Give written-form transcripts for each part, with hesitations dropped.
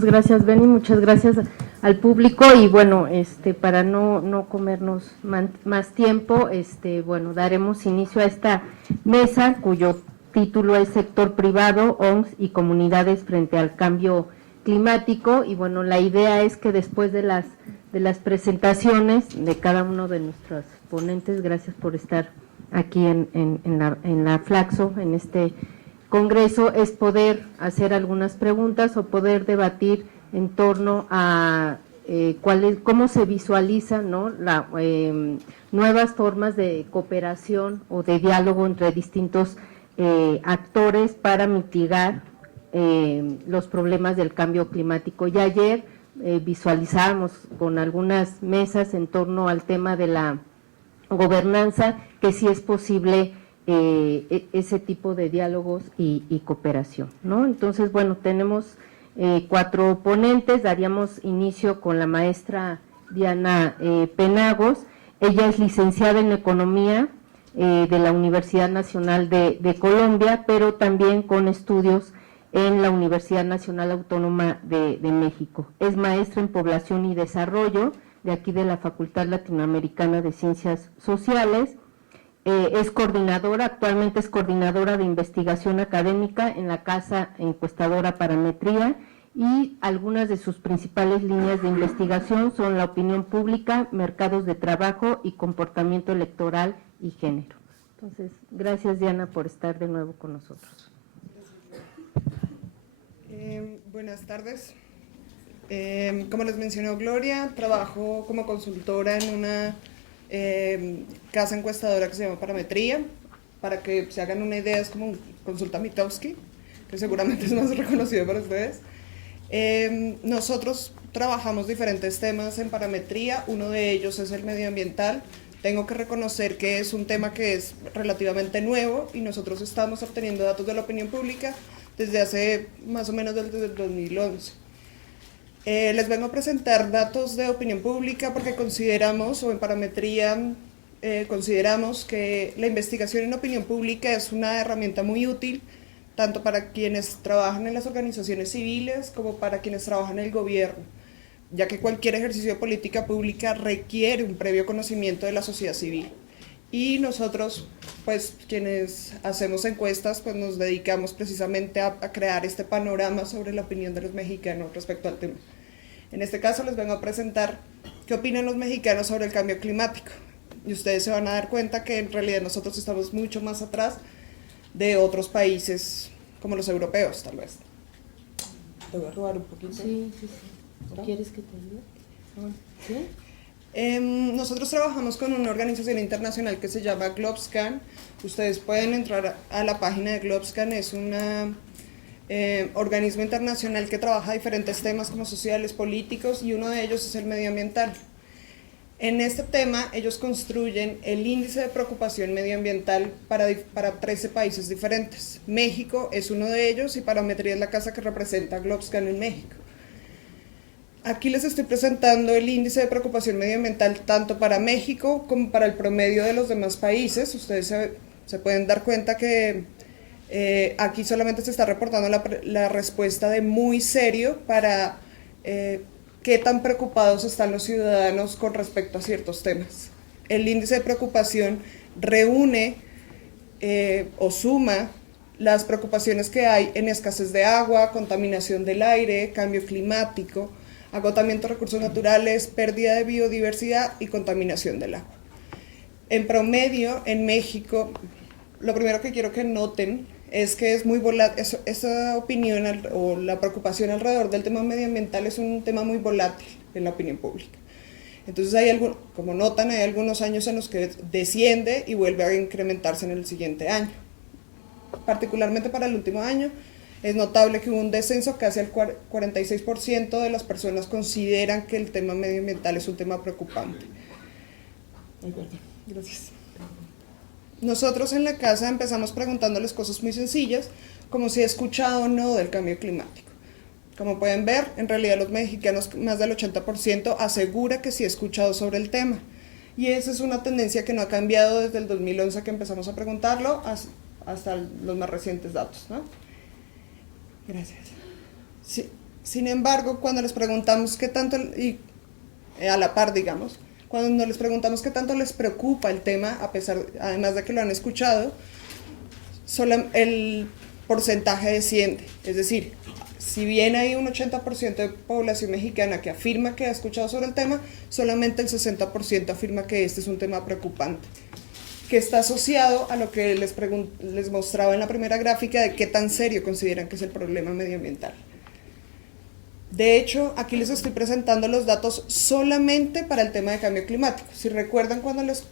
muchas gracias, Beni, muchas gracias al público y bueno, para no comernos más tiempo, bueno, daremos inicio a esta mesa cuyo título es Sector Privado, ONGs y Comunidades frente al Cambio Climático, y bueno, la idea es que después de las presentaciones de cada uno de nuestros ponentes, gracias por estar aquí en la Flaxo, en este congreso, es poder hacer algunas preguntas o poder debatir en torno a cómo se visualizan, ¿no?, nuevas formas de cooperación o de diálogo entre distintos actores para mitigar los problemas del cambio climático. Ya ayer visualizamos con algunas mesas en torno al tema de la gobernanza, que sí es posible ese tipo de diálogos y cooperación, ¿no? Entonces, bueno, tenemos 4 ponentes. Daríamos inicio con la maestra Diana Penagos. Ella es licenciada en Economía de la Universidad Nacional de Colombia, pero también con estudios en la Universidad Nacional Autónoma de México. Es maestra en Población y Desarrollo, de aquí de la Facultad Latinoamericana de Ciencias Sociales. Es coordinadora, actualmente es coordinadora de investigación académica en la Casa Encuestadora Parametría, y algunas de sus principales líneas de investigación son la opinión pública, mercados de trabajo y comportamiento electoral y género. Entonces, gracias, Diana, por estar de nuevo con nosotros. Buenas tardes. Como les mencionó Gloria, trabajo como consultora en una casa encuestadora que se llama Parametría. Para que se hagan una idea, es como Consulta Mitowski, que seguramente es más reconocido para ustedes. Nosotros trabajamos diferentes temas en Parametría, uno de ellos es el medioambiental. Tengo que reconocer que es un tema que es relativamente nuevo y nosotros estamos obteniendo datos de la opinión pública desde hace más o menos desde el 2011. Les vengo a presentar datos de opinión pública porque consideramos, o en Parametría consideramos que la investigación en opinión pública es una herramienta muy útil tanto para quienes trabajan en las organizaciones civiles como para quienes trabajan en el gobierno, ya que cualquier ejercicio de política pública requiere un previo conocimiento de la sociedad civil. Y nosotros, pues quienes hacemos encuestas, pues nos dedicamos precisamente a crear este panorama sobre la opinión de los mexicanos respecto al tema. En este caso les vengo a presentar qué opinan los mexicanos sobre el cambio climático. Y ustedes se van a dar cuenta que en realidad nosotros estamos mucho más atrás de otros países como los europeos, tal vez. Te voy a robar un poquito. Sí. ¿Quieres que te ayude? ¿Sí? Nosotros trabajamos con una organización internacional que se llama Globscan. Ustedes pueden entrar a la página de Globscan, es un organismo internacional que trabaja diferentes temas como sociales, políticos, y uno de ellos es el medioambiental. En este tema ellos construyen el índice de preocupación medioambiental para 13 países diferentes. México es uno de ellos y Parametría es la casa que representa a Globscan en México. Aquí les estoy presentando el índice de preocupación medioambiental tanto para México como para el promedio de los demás países. Ustedes se pueden dar cuenta que aquí solamente se está reportando la respuesta de muy serio para qué tan preocupados están los ciudadanos con respecto a ciertos temas. El índice de preocupación reúne o suma las preocupaciones que hay en escasez de agua, contaminación del aire, cambio climático, agotamiento de recursos naturales, pérdida de biodiversidad y contaminación del agua. En promedio, en México, lo primero que quiero que noten es que es muy volátil, esa opinión o la preocupación alrededor del tema medioambiental es un tema muy volátil en la opinión pública. Entonces, como notan, hay algunos años en los que desciende y vuelve a incrementarse en el siguiente año. Particularmente para el último año, es notable que hubo un descenso, casi el 46% de las personas consideran que el tema medioambiental es un tema preocupante. Gracias. Nosotros en la casa empezamos preguntándoles cosas muy sencillas, como si he escuchado o no del cambio climático. Como pueden ver, en realidad los mexicanos, más del 80%, asegura que sí ha escuchado sobre el tema. Y esa es una tendencia que no ha cambiado desde el 2011 que empezamos a preguntarlo hasta los más recientes datos, ¿no? Gracias. Sí. Sin embargo, cuando les preguntamos qué tanto, y a la par, digamos, cuando les preguntamos qué tanto les preocupa el tema, además de que lo han escuchado, el porcentaje desciende. Es decir, si bien hay un 80% de población mexicana que afirma que ha escuchado sobre el tema, solamente el 60% afirma que este es un tema preocupante, que está asociado a lo que les mostraba en la primera gráfica de qué tan serio consideran que es el problema medioambiental. De hecho, aquí les estoy presentando los datos solamente para el tema de cambio climático. Si recuerdan cuando les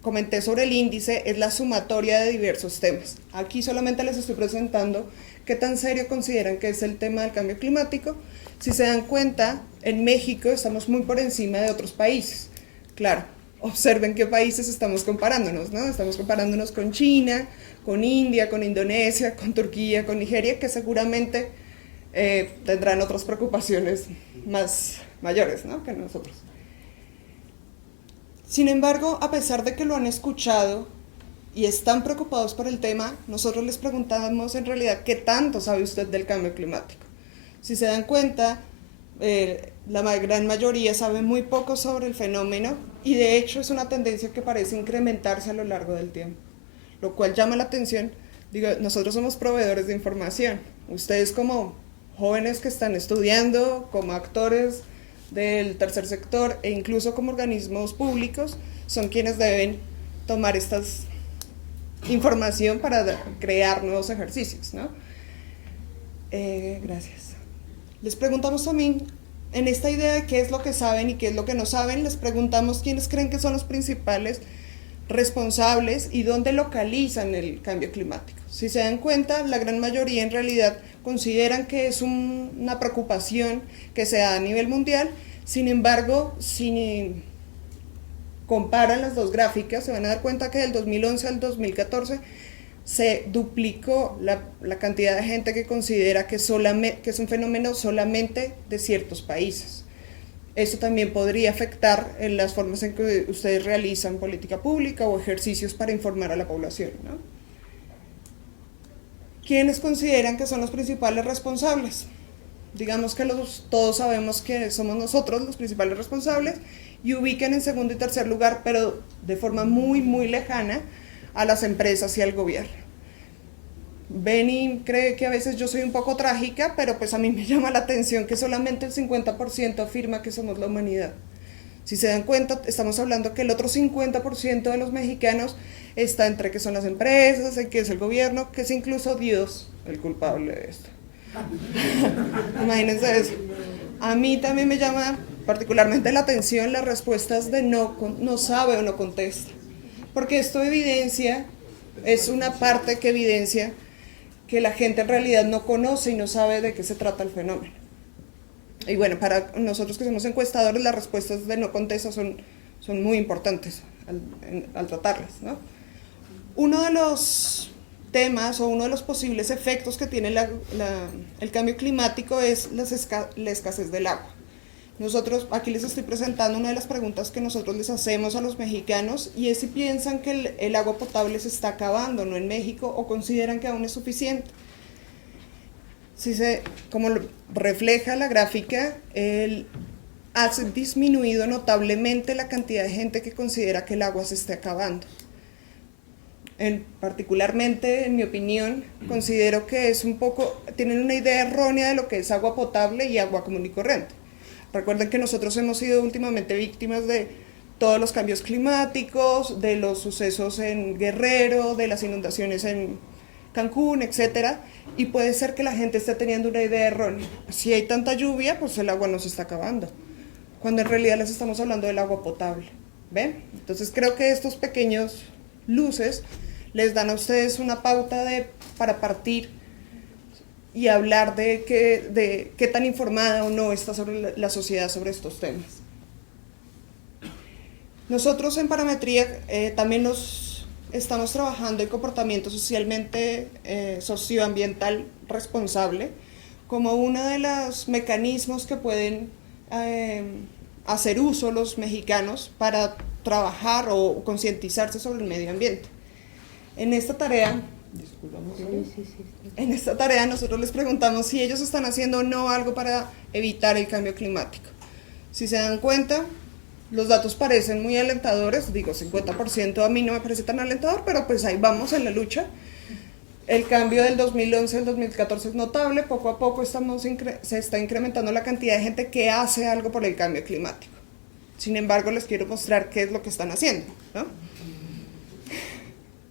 comenté sobre el índice, es la sumatoria de diversos temas. Aquí solamente les estoy presentando qué tan serio consideran que es el tema del cambio climático. Si se dan cuenta, en México estamos muy por encima de otros países. Claro, observen qué países estamos comparándonos, ¿no? Estamos comparándonos con China, con India, con Indonesia, con Turquía, con Nigeria, que seguramente tendrán otras preocupaciones más mayores, ¿no?, que nosotros. Sin embargo, a pesar de que lo han escuchado y están preocupados por el tema, nosotros les preguntamos en realidad qué tanto sabe usted del cambio climático. Si se dan cuenta, la gran mayoría sabe muy poco sobre el fenómeno y de hecho es una tendencia que parece incrementarse a lo largo del tiempo, lo cual llama la atención. Digo, nosotros somos proveedores de información. Ustedes como jóvenes que están estudiando, como actores del tercer sector e incluso como organismos públicos, son quienes deben tomar esta información para crear nuevos ejercicios, ¿no? Gracias. Les preguntamos también, en esta idea de qué es lo que saben y qué es lo que no saben, les preguntamos quiénes creen que son los principales responsables y dónde localizan el cambio climático. Si se dan cuenta, la gran mayoría en realidad consideran que es una preocupación que se da a nivel mundial. Sin embargo, si comparan las dos gráficas, se van a dar cuenta que del 2011 al 2014 se duplicó la cantidad de gente que considera que es un fenómeno solamente de ciertos países. Esto también podría afectar en las formas en que ustedes realizan política pública o ejercicios para informar a la población, ¿no? ¿Quiénes consideran que son los principales responsables? Digamos que todos sabemos que somos nosotros los principales responsables y ubican en segundo y tercer lugar, pero de forma muy, muy lejana, a las empresas y al gobierno. Benny cree que a veces yo soy un poco trágica, pero pues a mí me llama la atención que solamente el 50% afirma que somos la humanidad. Si se dan cuenta, estamos hablando que el otro 50% de los mexicanos está entre que son las empresas, en que es el gobierno, que es incluso Dios el culpable de esto. Imagínense eso. A mí también me llama particularmente la atención las respuestas de no sabe o no contesta, porque esto evidencia, es una parte que evidencia que la gente en realidad no conoce y no sabe de qué se trata el fenómeno. Y bueno, para nosotros que somos encuestadores, las respuestas de no contesta son muy importantes al tratarlas, ¿no? Uno de los temas o uno de los posibles efectos que tiene el cambio climático es la escasez del agua. Nosotros, aquí les estoy presentando una de las preguntas que nosotros les hacemos a los mexicanos y es si piensan que el agua potable se está acabando, ¿no?, en México, o consideran que aún es suficiente. Como refleja la gráfica, ha disminuido notablemente la cantidad de gente que considera que el agua se está acabando. Particularmente, en mi opinión, considero que tienen una idea errónea de lo que es agua potable y agua común y corriente. Recuerden que nosotros hemos sido últimamente víctimas de todos los cambios climáticos, de los sucesos en Guerrero, de las inundaciones en Cancún, etcétera, y puede ser que la gente esté teniendo una idea errónea. Si hay tanta lluvia, pues el agua no se está acabando, cuando en realidad les estamos hablando del agua potable. ¿Ven? Entonces creo que estos pequeños luces les dan a ustedes una pauta para partir y hablar de qué tan informada o no está sobre la sociedad sobre estos temas. Nosotros en Parametría también estamos trabajando en comportamiento socioambiental responsable como uno de los mecanismos que pueden hacer uso los mexicanos para trabajar o concientizarse sobre el medio ambiente. En esta tarea En esta tarea nosotros les preguntamos si ellos están haciendo o no algo para evitar el cambio climático. Si se dan cuenta, los datos parecen muy alentadores, digo 50% a mí no me parece tan alentador, pero pues ahí vamos en la lucha. El cambio del 2011 al 2014 es notable, poco a poco se está incrementando la cantidad de gente que hace algo por el cambio climático. Sin embargo, les quiero mostrar qué es lo que están haciendo, ¿no?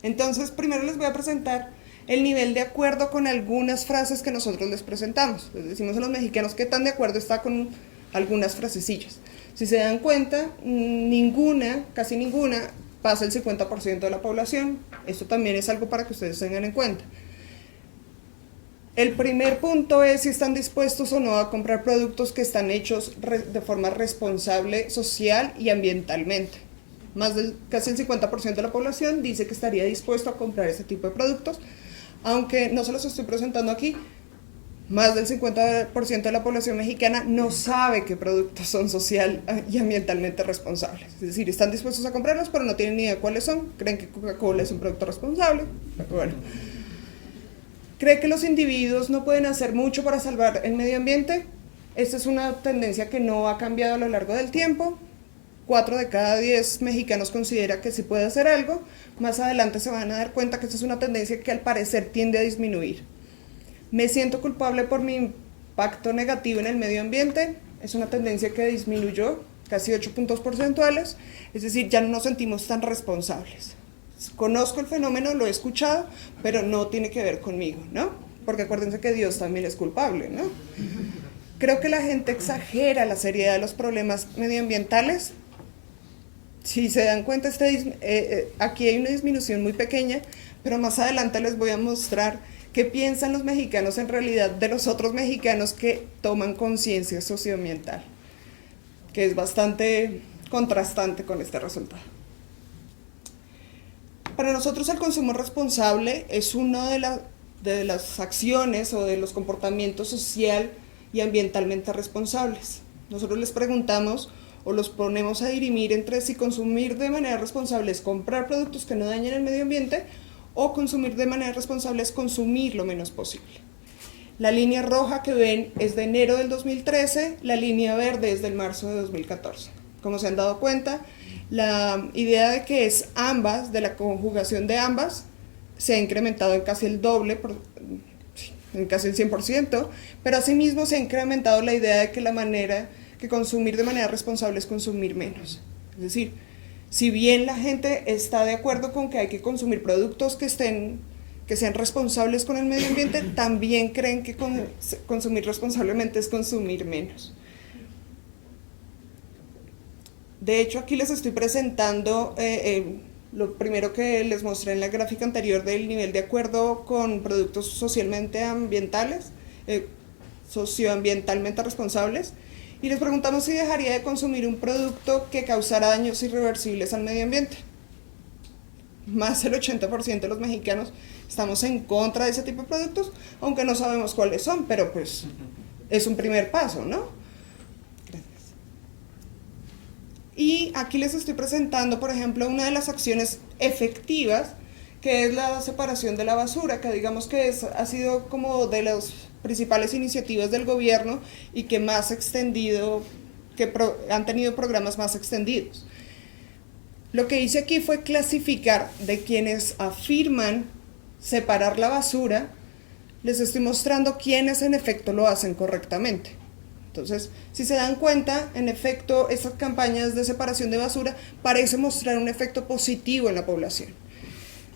Entonces, primero les voy a presentar el nivel de acuerdo con algunas frases que nosotros les presentamos. Les decimos a los mexicanos qué tan de acuerdo está con algunas frasecillas. Si se dan cuenta, casi ninguna, pasa el 50% de la población. Esto también es algo para que ustedes tengan en cuenta. El primer punto es si están dispuestos o no a comprar productos que están hechos de forma responsable social y ambientalmente. Casi el 50% de la población dice que estaría dispuesto a comprar ese tipo de productos, aunque no se los estoy presentando aquí. Más del 50% de la población mexicana no sabe qué productos son social y ambientalmente responsables. Es decir, están dispuestos a comprarlos, pero no tienen ni idea cuáles son. Creen que Coca-Cola es un producto responsable. Pero bueno. ¿Cree que los individuos no pueden hacer mucho para salvar el medio ambiente? Esta es una tendencia que no ha cambiado a lo largo del tiempo. 4 de cada 10 mexicanos considera que sí puede hacer algo. Más adelante se van a dar cuenta que esta es una tendencia que al parecer tiende a disminuir. Me siento culpable por mi impacto negativo en el medio ambiente. Es una tendencia que disminuyó casi 8 puntos porcentuales. Es decir, ya no nos sentimos tan responsables. Conozco el fenómeno, lo he escuchado, pero no tiene que ver conmigo, ¿no? Porque acuérdense que Dios también es culpable, ¿no? Creo que la gente exagera la seriedad de los problemas medioambientales. Si se dan cuenta, aquí hay una disminución muy pequeña, pero más adelante les voy a mostrar qué piensan los mexicanos en realidad de los otros mexicanos que toman conciencia socioambiental, que es bastante contrastante con este resultado. Para nosotros el consumo responsable es una de las acciones o de los comportamientos social y ambientalmente responsables. Nosotros les preguntamos o los ponemos a dirimir entre si consumir de manera responsable es comprar productos que no dañen el medio ambiente o consumir de manera responsable es consumir lo menos posible. La línea roja que ven es de enero del 2013, la línea verde es del marzo de 2014. Como se han dado cuenta, la idea de que es ambas, de la conjugación de ambas, se ha incrementado en casi el doble, en casi el 100%, pero asimismo se ha incrementado la idea de que la manera que consumir de manera responsable es consumir menos. Es decir, si bien la gente está de acuerdo con que hay que consumir productos que sean responsables con el medio ambiente, también creen que consumir responsablemente es consumir menos. De hecho, aquí les estoy presentando lo primero que les mostré en la gráfica anterior del nivel de acuerdo con productos socioambientalmente responsables, y les preguntamos si dejaría de consumir un producto que causara daños irreversibles al medio ambiente. Más del 80% de los mexicanos estamos en contra de ese tipo de productos, aunque no sabemos cuáles son, pero pues es un primer paso, ¿no? Gracias. Y aquí les estoy presentando, por ejemplo, una de las acciones efectivas, que es la separación de la basura, que digamos que ha sido como de las principales iniciativas del gobierno y que más extendido, han tenido programas más extendidos. Lo que hice aquí fue clasificar de quienes afirman separar la basura, les estoy mostrando quiénes en efecto lo hacen correctamente. Entonces, si se dan cuenta, en efecto, estas campañas de separación de basura parecen mostrar un efecto positivo en la población.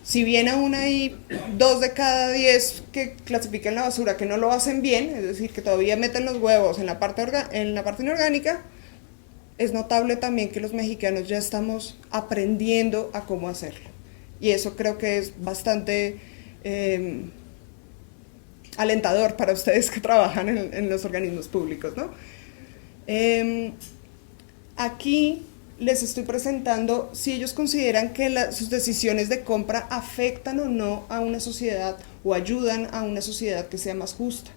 Si bien aún hay 2 de cada 10 que clasifican la basura que no lo hacen bien, es decir, que todavía meten los huevos en la parte inorgánica, es notable también que los mexicanos ya estamos aprendiendo a cómo hacerlo. Y eso creo que es bastante alentador para ustedes que trabajan en los organismos públicos, ¿no? Aquí les estoy presentando si ellos consideran que sus decisiones de compra afectan o no a una sociedad o ayudan a una sociedad que sea más justa.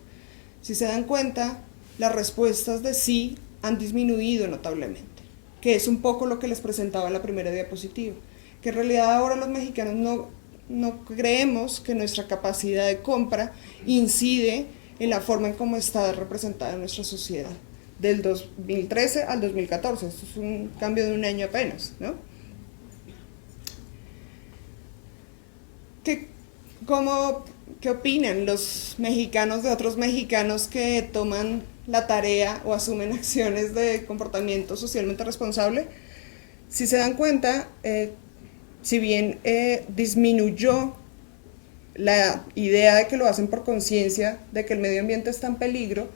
Si se dan cuenta, las respuestas de sí han disminuido notablemente, que es un poco lo que les presentaba en la primera diapositiva, que en realidad ahora los mexicanos no creemos que nuestra capacidad de compra incide en la forma en cómo está representada nuestra sociedad. Del 2013 al 2014, esto es un cambio de un año apenas, ¿no? ¿Qué opinan los mexicanos de otros mexicanos que toman la tarea o asumen acciones de comportamiento socialmente responsable? Si se dan cuenta, si bien disminuyó la idea de que lo hacen por conciencia de que el medio ambiente está en peligro,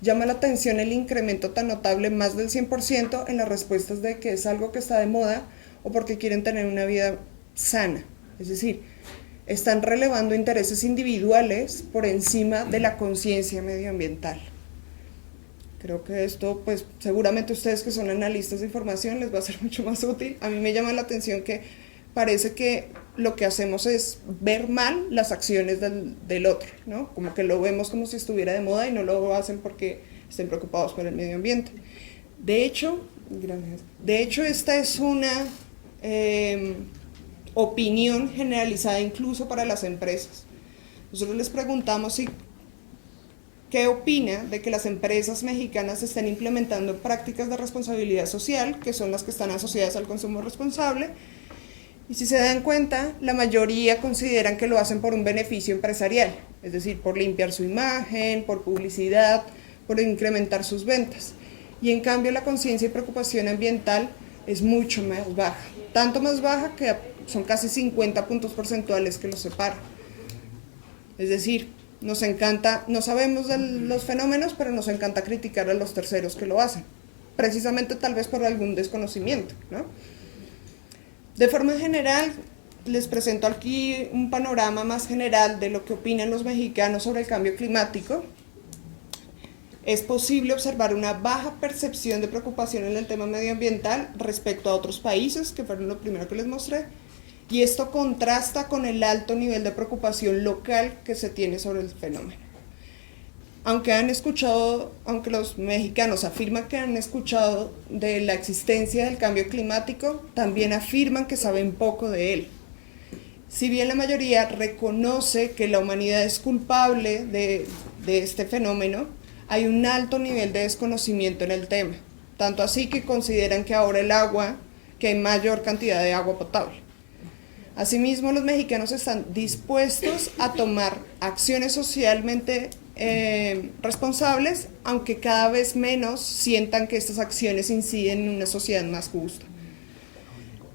llama la atención el incremento tan notable, más del 100%, en las respuestas de que es algo que está de moda o porque quieren tener una vida sana. Es decir, están relevando intereses individuales por encima de la conciencia medioambiental. Creo que esto, pues seguramente ustedes que son analistas de información les va a ser mucho más útil. A mí me llama la atención que parece que lo que hacemos es ver mal las acciones del otro, ¿no? Como que lo vemos como si estuviera de moda y no lo hacen porque estén preocupados por el medio ambiente. De hecho, esta es una opinión generalizada incluso para las empresas. Nosotros les preguntamos qué opina de que las empresas mexicanas estén implementando prácticas de responsabilidad social, que son las que están asociadas al consumo responsable, y si se dan cuenta, la mayoría consideran que lo hacen por un beneficio empresarial, es decir, por limpiar su imagen, por publicidad, por incrementar sus ventas. Y en cambio la conciencia y preocupación ambiental es mucho más baja, tanto más baja que son casi 50 puntos porcentuales que los separan. Es decir, nos encanta, no sabemos de los fenómenos, pero nos encanta criticar a los terceros que lo hacen, precisamente tal vez por algún desconocimiento, ¿no? De forma general, les presento aquí un panorama más general de lo que opinan los mexicanos sobre el cambio climático. Es posible observar una baja percepción de preocupación en el tema medioambiental respecto a otros países, que fueron lo primero que les mostré, y esto contrasta con el alto nivel de preocupación local que se tiene sobre el fenómeno. Aunque los mexicanos afirman que han escuchado de la existencia del cambio climático, también afirman que saben poco de él. Si bien la mayoría reconoce que la humanidad es culpable de este fenómeno, hay un alto nivel de desconocimiento en el tema, tanto así que consideran que ahora que hay mayor cantidad de agua potable. Asimismo, los mexicanos están dispuestos a tomar acciones socialmente responsables, aunque cada vez menos sientan que estas acciones inciden en una sociedad más justa.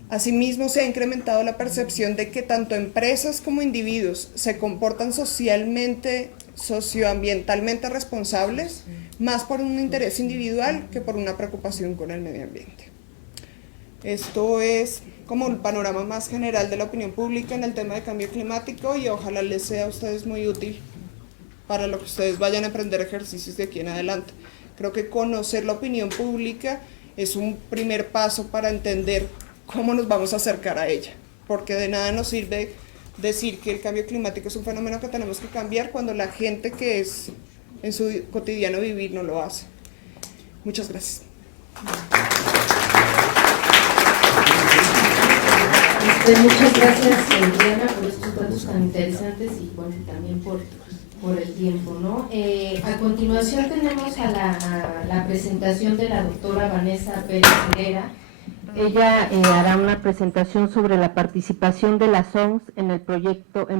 Asimismo, se ha incrementado la percepción de que tanto empresas como individuos se comportan socioambientalmente responsables, más por un interés individual que por una preocupación con el medio ambiente. Esto es como un panorama más general de la opinión pública en el tema de cambio climático y ojalá les sea a ustedes muy útil para lo que ustedes vayan a aprender ejercicios de aquí en adelante. Creo que conocer la opinión pública es un primer paso para entender cómo nos vamos a acercar a ella, porque de nada nos sirve decir que el cambio climático es un fenómeno que tenemos que cambiar cuando la gente que es en su cotidiano vivir no lo hace. Muchas gracias. Muchas gracias, Diana, por estos datos tan interesantes y bueno, también por el tiempo, ¿no? A continuación tenemos a la presentación de la doctora Vanessa Pérez Herrera. Ella hará una presentación sobre la participación de las ONGs en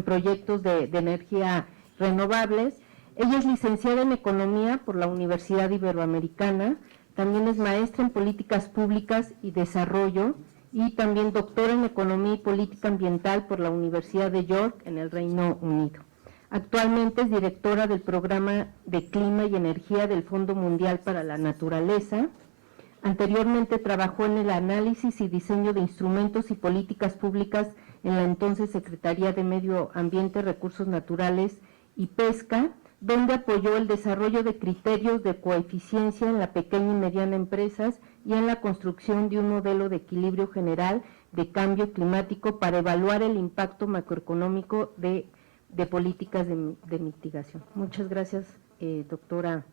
proyectos de energía renovables. Ella es licenciada en Economía por la Universidad Iberoamericana, también es maestra en Políticas Públicas y Desarrollo, y también doctora en Economía y Política Ambiental por la Universidad de York en el Reino Unido. Actualmente es directora del Programa de Clima y Energía del Fondo Mundial para la Naturaleza. Anteriormente trabajó en el análisis y diseño de instrumentos y políticas públicas en la entonces Secretaría de Medio Ambiente, Recursos Naturales y Pesca, donde apoyó el desarrollo de criterios de coeficiencia en la pequeña y mediana empresas y en la construcción de un modelo de equilibrio general de cambio climático para evaluar el impacto macroeconómico de políticas de mitigación. Muchas gracias, doctora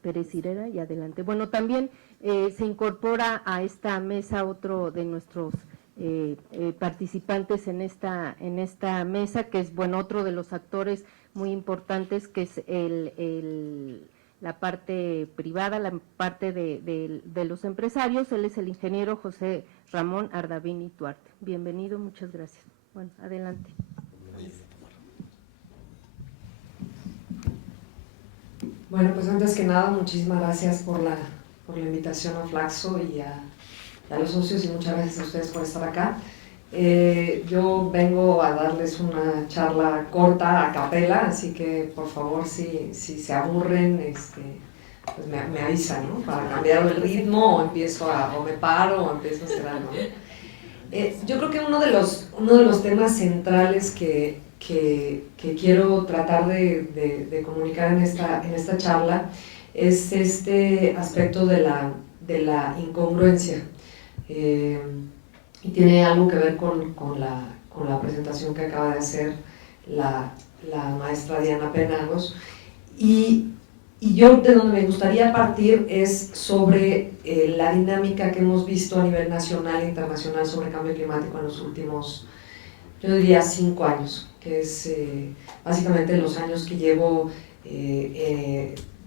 Pérez Herrera, y adelante. Bueno, también se incorpora a esta mesa otro de nuestros participantes en esta mesa, que es, bueno, otro de los actores muy importantes, que es la parte privada, la parte de los empresarios. Él es el ingeniero José Ramón Ardavini Duarte. Bienvenido, muchas gracias. Bueno, adelante. Bueno, pues antes que nada, muchísimas gracias por la invitación a Flaxo y a los socios, y muchas gracias a ustedes por estar acá. Yo vengo a darles una charla corta, a capela, así que por favor, si se aburren, pues me avisan, ¿no? Para cambiar el ritmo, o me paro, o empiezo a hacer algo, ¿no? Yo creo que uno de los temas centrales que quiero tratar de comunicar en esta charla es este aspecto de la incongruencia. Y tiene algo que ver con la presentación que acaba de hacer la maestra Diana Penagos. Y yo, de donde me gustaría partir, es sobre la dinámica que hemos visto a nivel nacional e internacional sobre cambio climático en los últimos, yo diría, 5 años, que es básicamente los años que llevo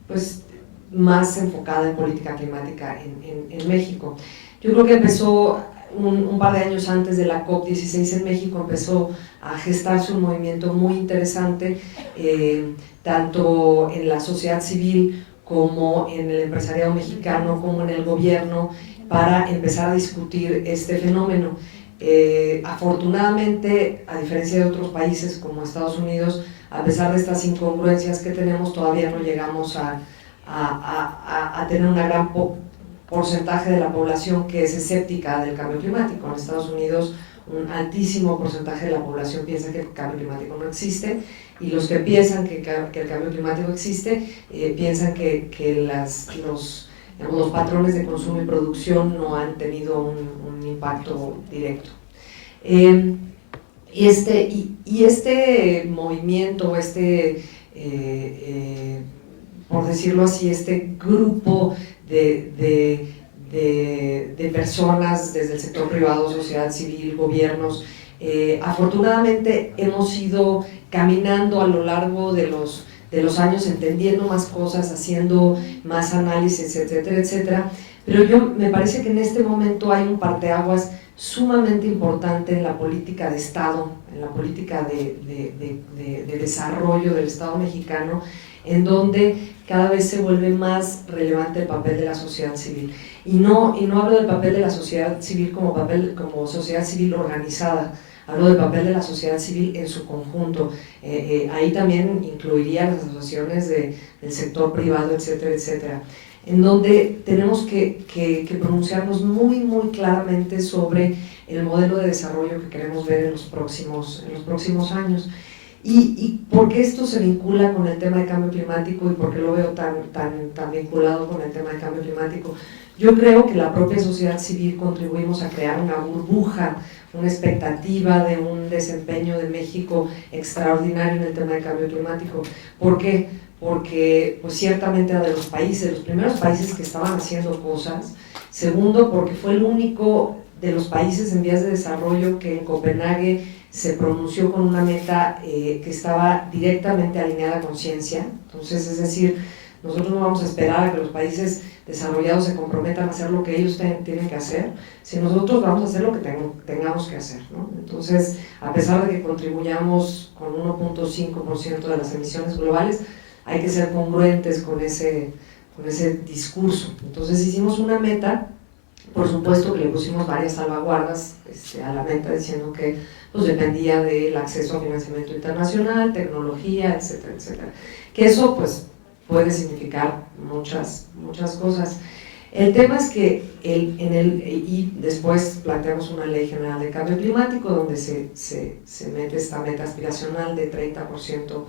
pues más enfocada en política climática en México. Yo creo que empezó un par de años antes de la COP16 en México, empezó a gestarse un movimiento muy interesante, tanto en la sociedad civil como en el empresariado mexicano, como en el gobierno, para empezar a discutir este fenómeno. Afortunadamente, a diferencia de otros países como Estados Unidos, a pesar de estas incongruencias que tenemos, todavía no llegamos a tener un gran porcentaje de la población que es escéptica del cambio climático. En Estados Unidos, un altísimo porcentaje de la población piensa que el cambio climático no existe, y los que piensan que el cambio climático existe piensan que los patrones de consumo y producción no han tenido un impacto directo. Y este movimiento, por decirlo así, este grupo de personas desde el sector privado, sociedad civil, gobiernos, afortunadamente hemos ido caminando a lo largo de los años, entendiendo más cosas, haciendo más análisis, etcétera, etcétera. Pero me parece que en este momento hay un parteaguas sumamente importante en la política de Estado, en la política de desarrollo del Estado mexicano, en donde cada vez se vuelve más relevante el papel de la sociedad civil. Y no hablo del papel de la sociedad civil como sociedad civil organizada, hablo del papel de la sociedad civil en su conjunto. Ahí también incluiría las asociaciones del sector privado, etcétera, etcétera, en donde tenemos que pronunciarnos muy, muy claramente sobre el modelo de desarrollo que queremos ver en los próximos años. ¿Y por qué esto se vincula con el tema de cambio climático y por qué lo veo tan vinculado con el tema de cambio climático? Yo creo que la propia sociedad civil contribuimos a crear una burbuja, una expectativa de un desempeño de México extraordinario en el tema de cambio climático. ¿Por qué? Porque pues ciertamente era de los primeros países que estaban haciendo cosas. Segundo, porque fue el único de los países en vías de desarrollo que en Copenhague se pronunció con una meta que estaba directamente alineada con ciencia. Entonces, es decir, nosotros no vamos a esperar a que los países desarrollados se comprometan a hacer lo que ellos tienen que hacer, si nosotros vamos a hacer lo que tengamos que hacer, ¿no? Entonces, a pesar de que contribuyamos con 1.5% de las emisiones globales, hay que ser congruentes con ese discurso. Entonces hicimos una meta, por supuesto que le pusimos varias salvaguardas a la meta, diciendo que pues, dependía del acceso a financiamiento internacional, tecnología, etcétera, etcétera. Que eso pues puede significar muchas cosas. El tema es que y después planteamos una ley general de cambio climático donde se mete esta meta aspiracional de 30%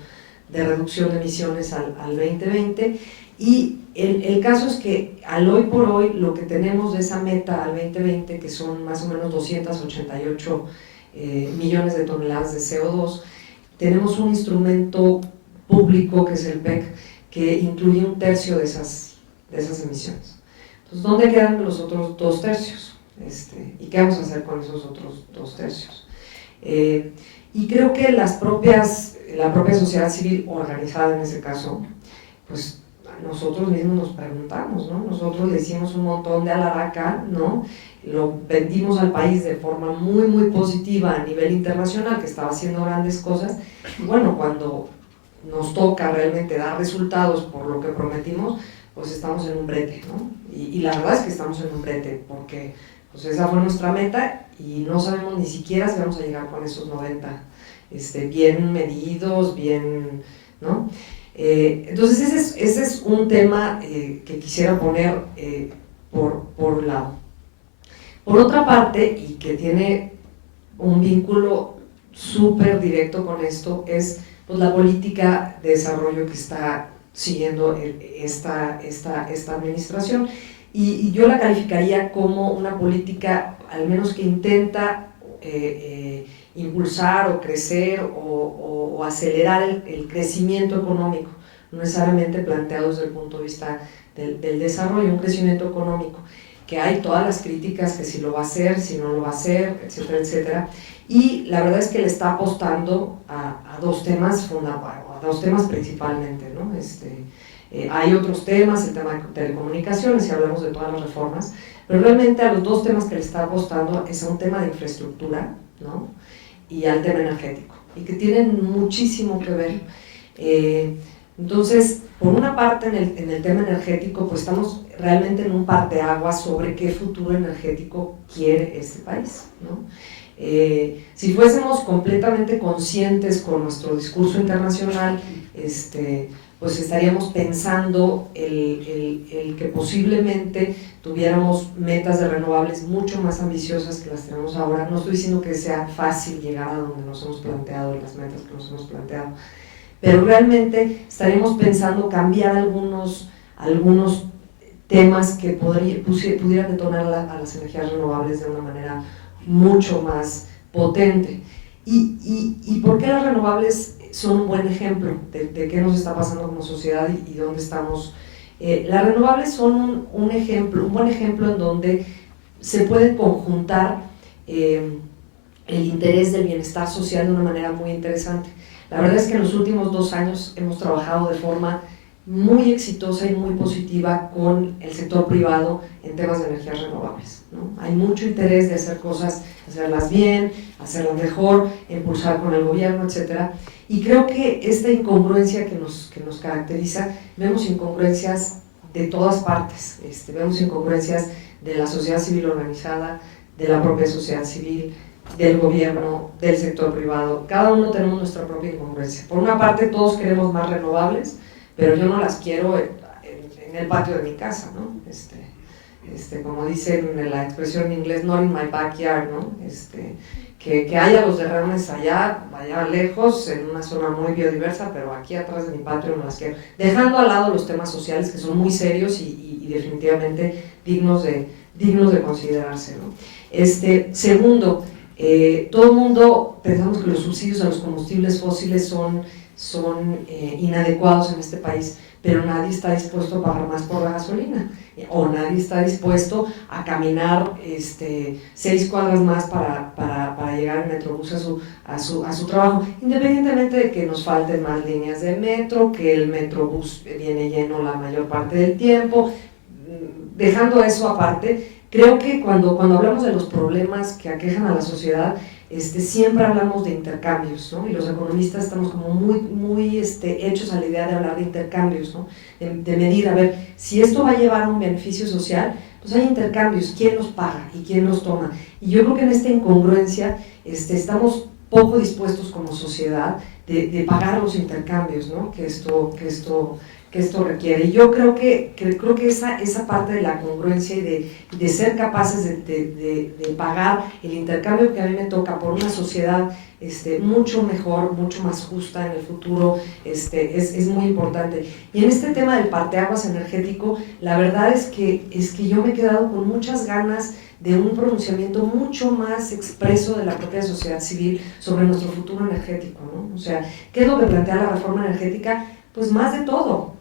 de reducción de emisiones al 2020, y el caso es que al hoy por hoy lo que tenemos de esa meta al 2020, que son más o menos 288 millones de toneladas de CO2, tenemos un instrumento público que es el PEC, que incluye 1/3 de esas emisiones. Entonces, ¿dónde quedan los otros 2/3? ¿Y qué vamos a hacer con esos otros 2/3? Y creo que la propia sociedad civil organizada en ese caso, pues nosotros mismos nos preguntamos, ¿no? Nosotros le hicimos un montón de alaraca, ¿no? Lo vendimos al país de forma muy, muy positiva a nivel internacional, que estaba haciendo grandes cosas, y bueno, cuando nos toca realmente dar resultados por lo que prometimos, pues estamos en un brete, ¿no? Y la verdad es que estamos en un brete, porque pues esa fue nuestra meta y no sabemos ni siquiera si vamos a llegar con esos 90 bien medidos, bien, ¿no? Entonces ese es un tema que quisiera poner por un lado. Por otra parte, y que tiene un vínculo súper directo con esto, es pues, la política de desarrollo que está siguiendo esta administración. Y yo la calificaría como una política, al menos que intenta impulsar o crecer o acelerar el crecimiento económico, no necesariamente planteado desde el punto de vista del desarrollo, un crecimiento económico, que hay todas las críticas, que si lo va a hacer, si no lo va a hacer, etcétera, etcétera. Y la verdad es que le está apostando a dos temas principalmente, ¿no? Hay otros temas, el tema de telecomunicaciones, y hablamos de todas las reformas, pero realmente a los dos temas que le está apostando es a un tema de infraestructura, ¿no? Y al tema energético, y que tienen muchísimo que ver. Entonces, por una parte en el tema energético, pues estamos realmente en un parteaguas sobre qué futuro energético quiere este país, ¿no? Si fuésemos completamente conscientes con nuestro discurso internacional, pues estaríamos pensando el que posiblemente tuviéramos metas de renovables mucho más ambiciosas que las tenemos ahora. No estoy diciendo que sea fácil llegar a donde nos hemos planteado, las metas que nos hemos planteado, pero realmente estaríamos pensando cambiar algunos temas que pudieran detonar a las energías renovables de una manera mucho más potente. ¿Y por qué las renovables son un buen ejemplo de qué nos está pasando como sociedad y dónde estamos? Las renovables son un buen ejemplo en donde se puede conjuntar el interés del bienestar social de una manera muy interesante. La verdad es que en los últimos 2 años hemos trabajado de forma muy exitosa y muy positiva con el sector privado en temas de energías renovables, ¿no? Hay mucho interés de hacer cosas, hacerlas bien, hacerlas mejor, impulsar con el gobierno, etc. Y creo que esta incongruencia que nos caracteriza, vemos incongruencias de todas partes, vemos incongruencias de la sociedad civil organizada, de la propia sociedad civil, del gobierno, del sector privado. Cada uno tenemos nuestra propia incongruencia. Por una parte, todos queremos más renovables, pero yo no las quiero en el patio de mi casa, ¿no? Como dicen en la expresión en inglés, not in my backyard, ¿no? Que haya los derrames allá lejos, en una zona muy biodiversa, pero aquí atrás de mi patio no las quiero. Dejando al lado los temas sociales, que son muy serios y definitivamente dignos de considerarse, ¿no? Segundo, todo el mundo pensamos que los subsidios a los combustibles fósiles son inadecuados en este país, pero nadie está dispuesto a pagar más por la gasolina, o nadie está dispuesto a caminar 6 cuadras más para llegar en Metrobús a su trabajo, independientemente de que nos falten más líneas de metro, que el Metrobús viene lleno la mayor parte del tiempo. Dejando eso aparte, creo que cuando hablamos de los problemas que aquejan a la sociedad, siempre hablamos de intercambios, ¿no? Y los economistas estamos como muy hechos a la idea de hablar de intercambios, ¿no? De medir, a ver, si esto va a llevar a un beneficio social, pues hay intercambios, ¿quién los paga y quién los toma? Y yo creo que en esta incongruencia estamos poco dispuestos como sociedad de pagar los intercambios, ¿no? que esto requiere. Y yo creo que esa parte de la congruencia y de ser capaces de pagar el intercambio que a mí me toca por una sociedad mucho mejor, mucho más justa en el futuro, es muy importante. Y en este tema del parteaguas energético, la verdad es que yo me he quedado con muchas ganas de un pronunciamiento mucho más expreso de la propia sociedad civil sobre nuestro futuro energético, ¿no? O sea, ¿qué es lo que plantea la reforma energética? Pues más de todo,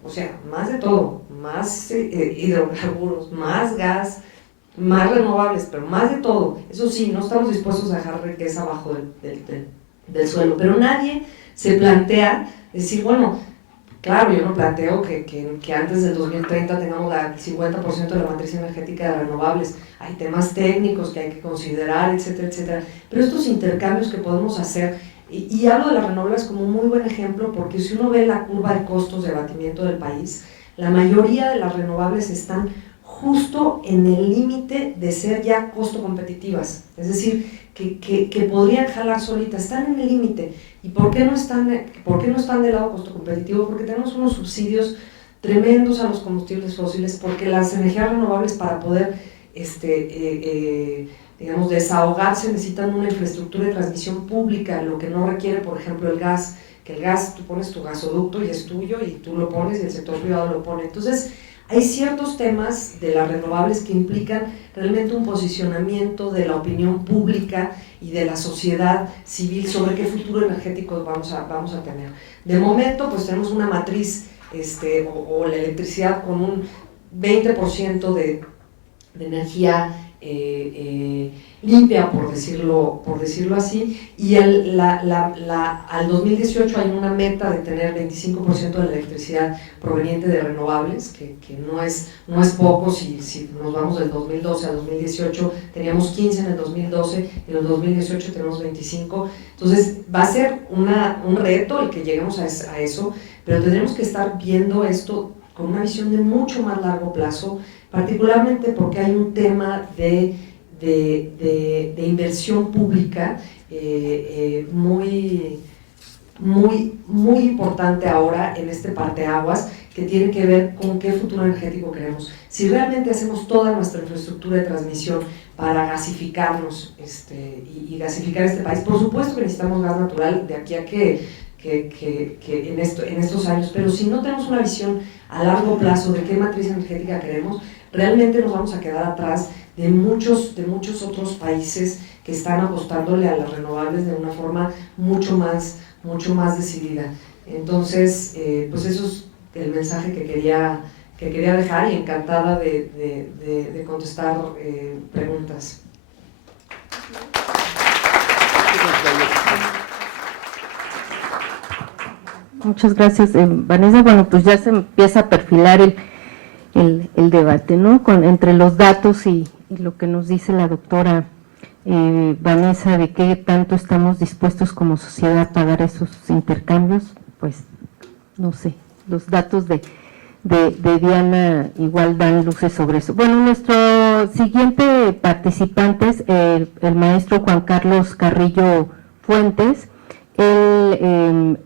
más hidrocarburos, más gas, más renovables, pero más de todo. Eso sí, no estamos dispuestos a dejar riqueza abajo del suelo, pero nadie se plantea decir, bueno, claro, yo no planteo que antes del 2030 tengamos el 50% de la matriz energética de renovables. Hay temas técnicos que hay que considerar, etcétera, etcétera. Pero estos intercambios que podemos hacer, y hablo de las renovables como un muy buen ejemplo, porque si uno ve la curva de costos de abatimiento del país, la mayoría de las renovables están justo en el límite de ser ya costo competitivas. Es decir, que podrían jalar solitas, están en el límite. ¿Y por qué no están del lado costo competitivo? Porque tenemos unos subsidios tremendos a los combustibles fósiles, porque las energías renovables para poder digamos, desahogarse necesitan una infraestructura de transmisión pública, lo que no requiere, por ejemplo, el gas, que el gas, tú pones tu gasoducto y es tuyo y tú lo pones y el sector privado lo pone. Entonces, hay ciertos temas de las renovables que implican realmente un posicionamiento de la opinión pública y de la sociedad civil sobre qué futuro energético vamos a tener. De momento, pues tenemos una matriz o la electricidad con un 20% de energía limpia, por decirlo así, y al 2018 hay una meta de tener 25% de la electricidad proveniente de renovables, que no es poco. Si nos vamos del 2012 al 2018, teníamos 15 en el 2012, y en el 2018 tenemos 25, entonces va a ser un reto el que lleguemos a eso, pero tendremos que estar viendo esto con una visión de mucho más largo plazo, particularmente porque hay un tema de inversión pública muy importante ahora en este parteaguas, que tiene que ver con qué futuro energético queremos. Si realmente hacemos toda nuestra infraestructura de transmisión para gasificarnos y gasificar este país, por supuesto que necesitamos gas natural de aquí a que en estos años, pero si no tenemos una visión a largo plazo de qué matriz energética queremos, realmente nos vamos a quedar atrás de muchos otros países que están apostándole a las renovables de una forma mucho más decidida. Entonces, pues eso es el mensaje que quería dejar, y encantada de contestar preguntas. Muchas gracias, Vanessa. Bueno, pues ya se empieza a perfilar el debate, ¿no? Entre los datos y lo que nos dice la doctora Vanessa, de qué tanto estamos dispuestos como sociedad a pagar esos intercambios. Pues no sé, los datos de Diana igual dan luces sobre eso. Bueno, nuestro siguiente participante es el maestro Juan Carlos Carrillo Fuentes. Él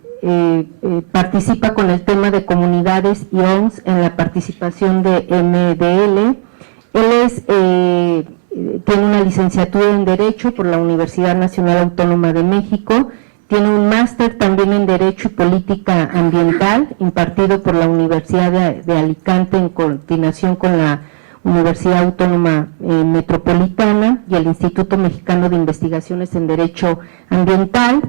participa con el tema de comunidades y ONGs en la participación de MDL. Él tiene una licenciatura en Derecho por la Universidad Nacional Autónoma de México, tiene un máster también en Derecho y Política Ambiental, impartido por la Universidad de Alicante en coordinación con la Universidad Autónoma Metropolitana y el Instituto Mexicano de Investigaciones en Derecho Ambiental.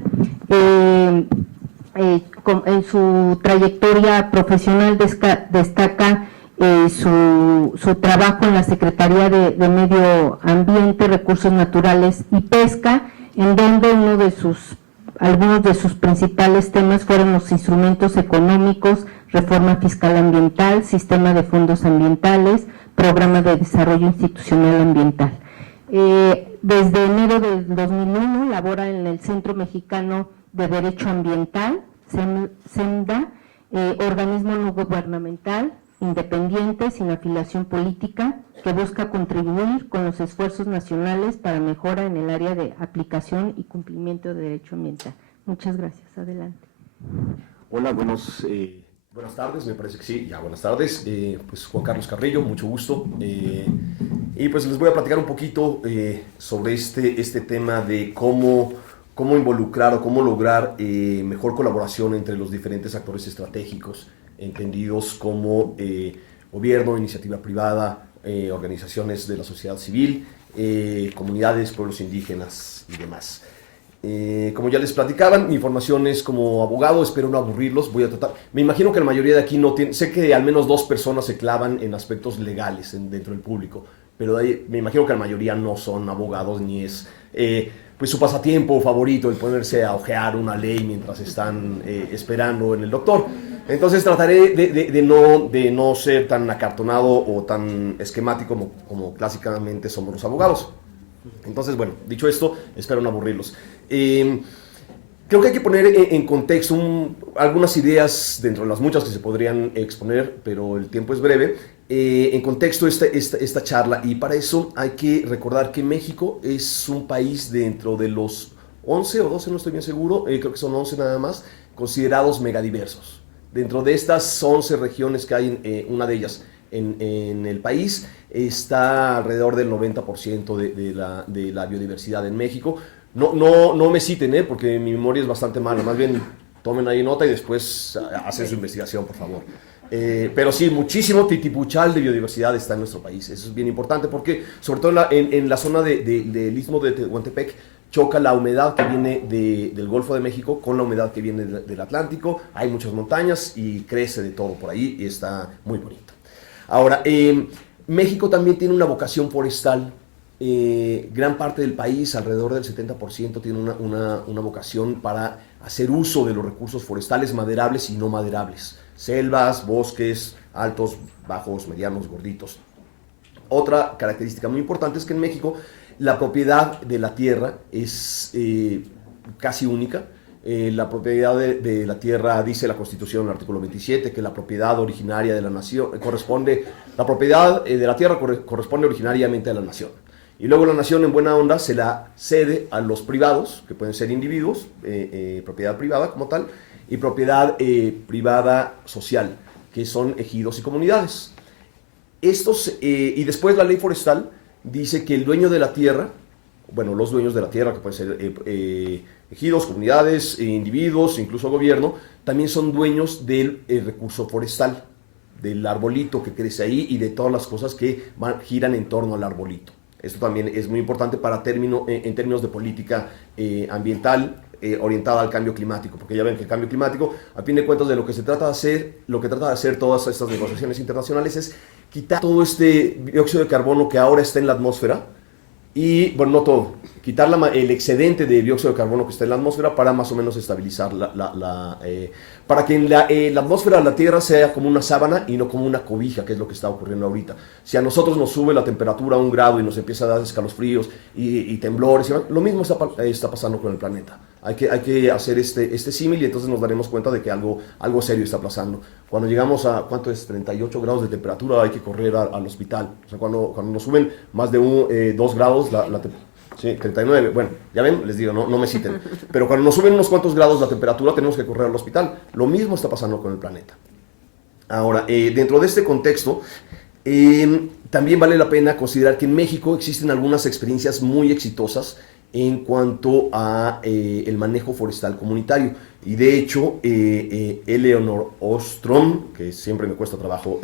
En su trayectoria profesional destaca su trabajo en la Secretaría de Medio Ambiente, Recursos Naturales y Pesca, en donde algunos de sus principales temas fueron los instrumentos económicos, reforma fiscal ambiental, sistema de fondos ambientales, programa de desarrollo institucional ambiental. Desde enero del 2001 labora en el Centro Mexicano de Derecho Ambiental, CEMDA, organismo no gubernamental, independiente, sin afiliación política, que busca contribuir con los esfuerzos nacionales para mejora en el área de aplicación y cumplimiento de derecho ambiental. Muchas gracias. Adelante. Hola, buenas tardes, me parece que sí, ya buenas tardes. Pues Juan Carlos Carrillo, mucho gusto. Y pues les voy a platicar un poquito sobre este tema de cómo involucrar o cómo lograr mejor colaboración entre los diferentes actores estratégicos, entendidos como gobierno, iniciativa privada, organizaciones de la sociedad civil, comunidades, pueblos indígenas y demás. Como ya les platicaban, mi formación es como abogado, espero no aburrirlos, voy a tratar, me imagino que la mayoría de aquí no tiene, sé que al menos 2 personas se clavan en aspectos legales dentro del público, pero de ahí, me imagino que la mayoría no son abogados ni es pues su pasatiempo favorito el ponerse a hojear una ley mientras están esperando en el doctor. Entonces trataré de no ser tan acartonado o tan esquemático como clásicamente somos los abogados. Entonces, bueno, dicho esto, espero no aburrirlos. Creo que hay que poner en contexto algunas ideas dentro de las muchas que se podrían exponer, pero el tiempo es breve. En contexto esta charla, y para eso hay que recordar que México es un país dentro de los 11 o 12, no estoy bien seguro, creo que son 11 nada más, considerados megadiversos. Dentro de estas 11 regiones que hay, una de ellas en el país, está alrededor del 90% de la biodiversidad en México. No me citen, porque mi memoria es bastante mala, más bien tomen ahí nota y después hacen su investigación, por favor. Pero sí, muchísimo titipuchal de biodiversidad está en nuestro país. Eso es bien importante porque, sobre todo en la zona del Istmo de Tehuantepec, choca la humedad que viene del Golfo de México con la humedad que viene del Atlántico. Hay muchas montañas y crece de todo por ahí y está muy bonito. Ahora, México también tiene una vocación forestal. Gran parte del país, alrededor del 70%, tiene una vocación para hacer uso de los recursos forestales maderables y no maderables. Selvas, bosques, altos, bajos, medianos, gorditos. Otra característica muy importante es que en México la propiedad de la tierra es casi única. La propiedad de la tierra, dice la Constitución en el artículo 27, que la propiedad originaria de la nación la propiedad de la tierra corresponde originariamente a la nación. Y luego la nación, en buena onda, se la cede a los privados, que pueden ser individuos, propiedad privada como tal, y propiedad privada social, que son ejidos y comunidades. Y después la ley forestal dice que el dueño de la tierra, bueno, los dueños de la tierra, que pueden ser ejidos, comunidades, individuos, incluso gobierno, también son dueños del recurso forestal, del arbolito que crece ahí y de todas las cosas que giran en torno al arbolito. Esto también es muy importante en términos de política ambiental orientada al cambio climático, porque ya ven que el cambio climático, a fin de cuentas, de lo que trata de hacer todas estas negociaciones internacionales es quitar todo este dióxido de carbono que ahora está en la atmósfera, y, bueno, no todo, quitar el excedente de dióxido de carbono que está en la atmósfera para más o menos estabilizar para que la atmósfera de la Tierra sea como una sábana y no como una cobija, que es lo que está ocurriendo ahorita. Si a nosotros nos sube la temperatura a 1 grado y nos empieza a dar escalofríos y temblores, lo mismo está pasando con el planeta. Hay que hacer este símil y entonces nos daremos cuenta de que algo serio está pasando. Cuando llegamos a, ¿cuánto es? 38 grados de temperatura, hay que correr al hospital. O sea, cuando nos suben más de 2 grados, sí, 39, bueno, ya ven, les digo, no me citen. Pero cuando nos suben unos cuantos grados la temperatura, tenemos que correr al hospital. Lo mismo está pasando con el planeta. Ahora, dentro de este contexto, también vale la pena considerar que en México existen algunas experiencias muy exitosas en cuanto a el manejo forestal comunitario. Y de hecho, Eleanor Ostrom, que siempre me cuesta trabajo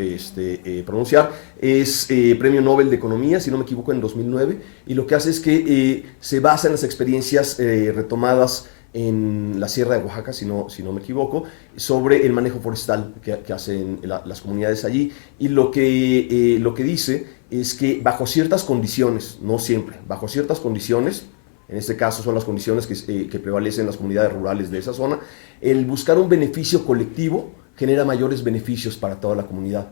pronunciar, es Premio Nobel de Economía, si no me equivoco, en 2009, y lo que hace es que se basa en las experiencias retomadas en la Sierra de Oaxaca, si no me equivoco, sobre el manejo forestal que hacen las comunidades allí, y lo que dice es que bajo ciertas condiciones, no siempre, bajo ciertas condiciones, en este caso son las condiciones que prevalecen en las comunidades rurales de esa zona, el buscar un beneficio colectivo genera mayores beneficios para toda la comunidad.